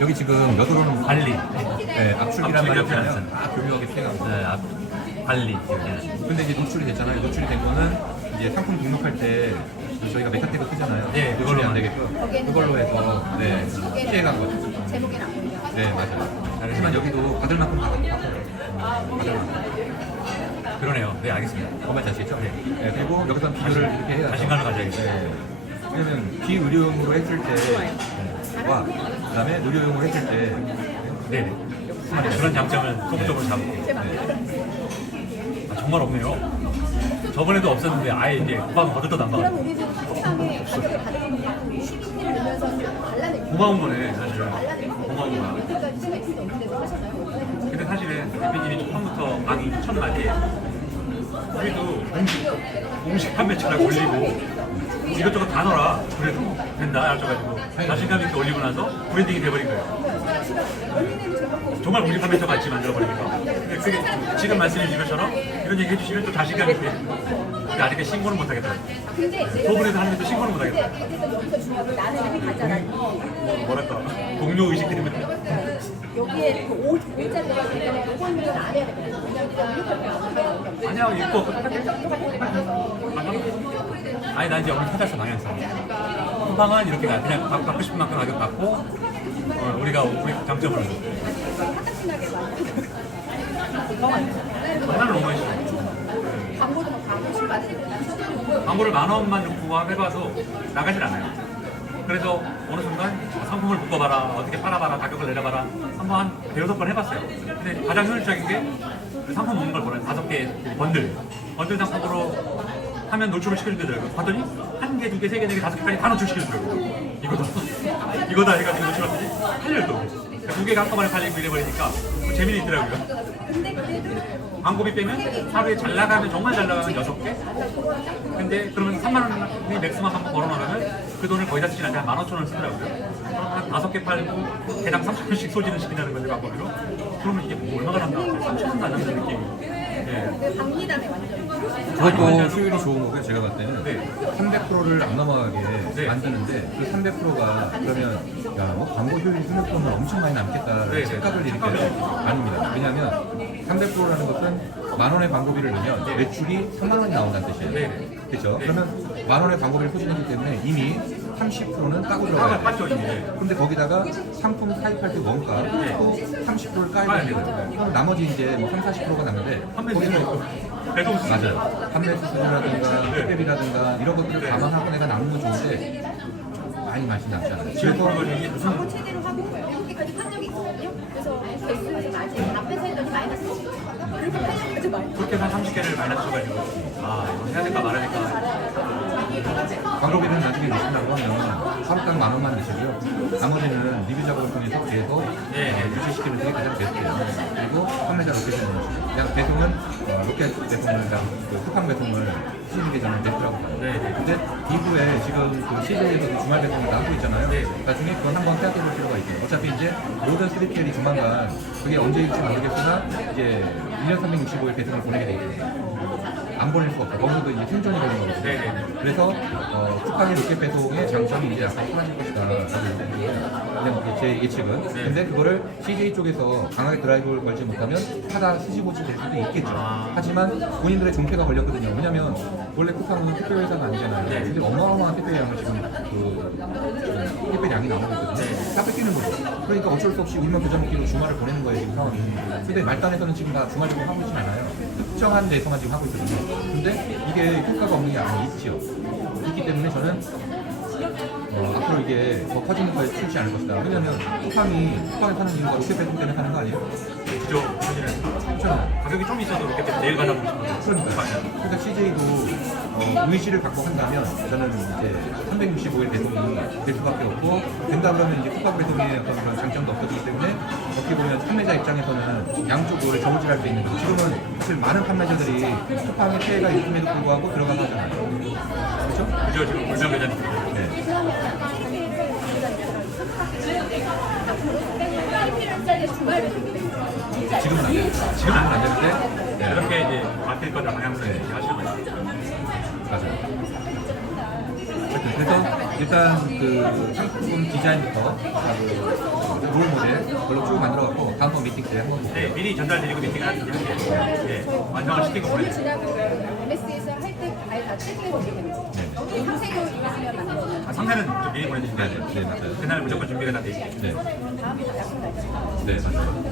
여기 지금 여드름 발리. 네, 압출기란 말이 압출기란 표현 안 없잖아요. 써요. 아, 교묘하게 표현하고. 네, 발리. 근데 이제 노출이 됐잖아요. 노출이 된 거는 이제 상품 등록할 때 저희가 메타태그 쓰잖아요. 네, 노출이 안 그걸로만. 되게끔 그걸로 해서 네, 피해간 거죠. 제목에는 안 보이죠? 네, 맞아요. 하지만 여기도 받을 만큼 받을 만큼. 그러네요. 네, 알겠습니다. 정말 아시겠죠? 네. 그리고 여기서 비교를 이렇게 해야 자신감을 가져야겠어요. 네. 왜냐면 비의료용으로 했을 때와 그다음에 의료용으로 했을 때 네. 그런 장점을 소극적으로 잡을게요. 아, 정말 없네요. 저번에도 없었는데 아예 이제 고방 거들떠도 안 그럼 나와요. 우리 지금 쿠팡에 가격을 받으면 시기피를 넣으면서 발라내고 고마운 거네, 사실은. 고마운 거야. 여기까지 시기피도 없는데도 하셨나요? 근데 사실은 대표님이 처음부터 강의 첫 마디에 우리도 공식 판매처럼 올리고 이것저것 다 넣어라. 그래도 된다. 알아가지고 자신감 있게 올리고 나서 브랜딩이 돼버린 거예요. 정말 공식 판매처 같이 만들어버리니까. 그게 지금 말씀해 주신 것처럼 이런 얘기 해주시면 또 자신감 있게. 근데 아직 신고는 못하겠다. 근데 소분해서 하는데도 신고는 못하겠다. 그래서 여기서 중요한 건 나는 이렇게 가잖아. 뭐랄까 동료 의식 때문에. 여기에 그 옷, 옷자리가 있는데 요거는 안 해야 되거든요. 왜냐면 이렇게 아니야, 이뻐. 아니, 나 이제 오늘 찾았어, 방향성. 쿠팡은 이렇게 그냥 받고 싶은 만큼 가격 받고, 우리가 우리 장점을. 화딱지나게 많이 장난을 너무 많이 쳐. 광고도 막 광고를 받으니까 광고를 10,000원만 넣고 해봐도 나가질 않아요. 그래서 어느 순간 상품을 묶어봐라, 어떻게 팔아봐라, 가격을 내려봐라 한번 한 대여섯 번 해봤어요. 근데 가장 효율적인 게 그 상품 묶는 걸 보면 5개 번들 상품으로 하면 노출을 시켜주더라고요. 봤더니 1개, 2개, 3개, 4개, 5개까지 다 노출시켜주더라고요. 이거다 해가지고 노출했더니 팔려요 또. 2개가 한꺼번에 팔리고 이래버리니까 재미는 있더라고요. 광고비 빼면 하루에 잘 나가면 정말 잘 나가면 6개? 근데 그러면 3만 원이 맥스만 한번 걸어놓으면 그 돈을 거의 다 쓰지 않게 한 15,000원 쓰더라고요. 한 5개 팔고 개당 3,000원씩 소진을 시킨다는 건데 광고비로. 그러면 이게 뭐 얼마가 남나? 3,000원도 안 남는 느낌이. 예. 박리담에 완전 그것도 효율이 좋은 거고요. 제가 봤을 때는 네. 300%를 안 넘어가게 네. 만드는데 그 300%가 그러면 야뭐 광고 효율 300%면 엄청 많이 남겠다라는 네, 네. 착각을 일으켜요. 아닙니다. 왜냐하면 300%라는 것은 10,000원의 광고비를 넣으면 매출이 3만 원이 나온다는 뜻이에요. 네. 그렇죠? 네. 그러면 10,000원의 광고비를 소진했기 때문에 이미 30%는 까고 들어가야 빠져 돼요. 있네. 근데 거기다가 상품 사입할 때 원가 또 30%를 까야 되거든요. 그럼 나머지 이제 뭐 3, 40%가 남는데 판매 거기는 배송 맞아요. 판매 수수료라든가 네. 택배비라든가 이런 것들을 네. 감안하고 내가 남는 건 좋은데 많이 맛이 남지 않아요. 지금 그래서 이게 무슨 광고 체대로 하고 7개까지 판 적이 있거든요. 그래서 개수에서 나중에 앞에서 했더니 마이너스 10. 그렇게 팔려까지 많이 그렇게 해서 30개를 마이너스 쳐가지고 아 이거 해야 될까 말아야 될까. 광고비는 나중에 내신다고 하면 하루당 10,000원만 내시고요. 나머지는 리뷰 작업을 통해서 계속 네. 유지시키는 게 가장 베스트예요. 그리고 판매자 로켓을 넣으시고 그냥 배송은 로켓 배송을 그 쿠팡 배송을 쓰시는 게 저는 베스트라고 봐요. 네. 근데 이후에 지금 그 CJ에서도 주말 배송을 나오고 있잖아요. 네. 나중에 그건 한번 생각해 볼 필요가 있어요. 어차피 이제 모든 3PL이 조만간 그게 언제일지 모르겠으나 이제 1년 365일 배송을 보내게 되거든요. 안 보낼 수가 없어요. 거기서도 이제 생존이 되는 거거든요. 네. 그래서 쿠팡의 로켓 배송의 장점이 이제 약간 사라질 것이다 라고 얘기해요. 그냥 제 예측은. 네. 근데 그거를 CJ 쪽에서 강하게 드라이브를 걸지 못하면 하다 수지보지 될 수도 있겠죠. 아. 하지만 본인들의 존폐가 걸렸거든요. 왜냐면 원래 쿠팡은 택배회사가 아니잖아요. 네. 근데 어마어마한 택배량을 지금 택배량이 나오고 있거든요. 다 뺏기는 거죠. 그러니까 어쩔 수 없이 울면 겨자 먹기로 주말을 보내는 거예요, 지금 상황이. 근데 말단에서는 지금 다 주말 제공 하고 있진 않아요. 특정한 데서만 지금 하고 있거든요. 근데 이게 효과가 없는 게 아니라 있죠. 있기 때문에 저는 앞으로 이게 더 커지는 거에 출지 않을 것이다. 왜냐면 쿠팡에 사는 이유가 로켓 배송 때문에 사는 거 아니에요? 그죠. 사실은 그렇잖아요. 가격이 좀 있어도 이렇게 내일 가다 보면 그러니까 CJ도 의지를 갖고 한다면 저는 이제 365일 배송이 될 수밖에 없고 된다 그러면 이제 쿠팡 배송의 어떤 그런 장점도 없어지기 때문에 어떻게 보면 판매자 입장에서는 양쪽을 저울질할 수 있는 거죠. 지금은 사실 많은 판매자들이 쿠팡의 피해가 있음에도 불구하고 들어가서 하잖아요. 그렇죠? 그죠. 지금 울면 겨자 먹기. 네. 지금은 안 돼요. 지금은 안 되는데 네. 이렇게 이제 바뀔 거다 방향으로 네. 하시는 거예요. 맞아요. 그래서 일단 그 상품 디자인부터 롤 모델 그걸로 쭉 만들어갖고 다음번 미팅 때 한번 볼게요. 네, 미리 전달드리고 미팅을 하는 게 네, 완성을 시키고 보내요. 지나고 MS에서 할 때 아예 다 체크해서 오거든요. 네. 상세로 이루어지면 만들어요. 상태는 좀 미리 보내주시면 네, 네, 맞아요. 그날 무조건 준비가 다 돼 있어요. 네, 다음에 약속 날짜. 네, 맞아요.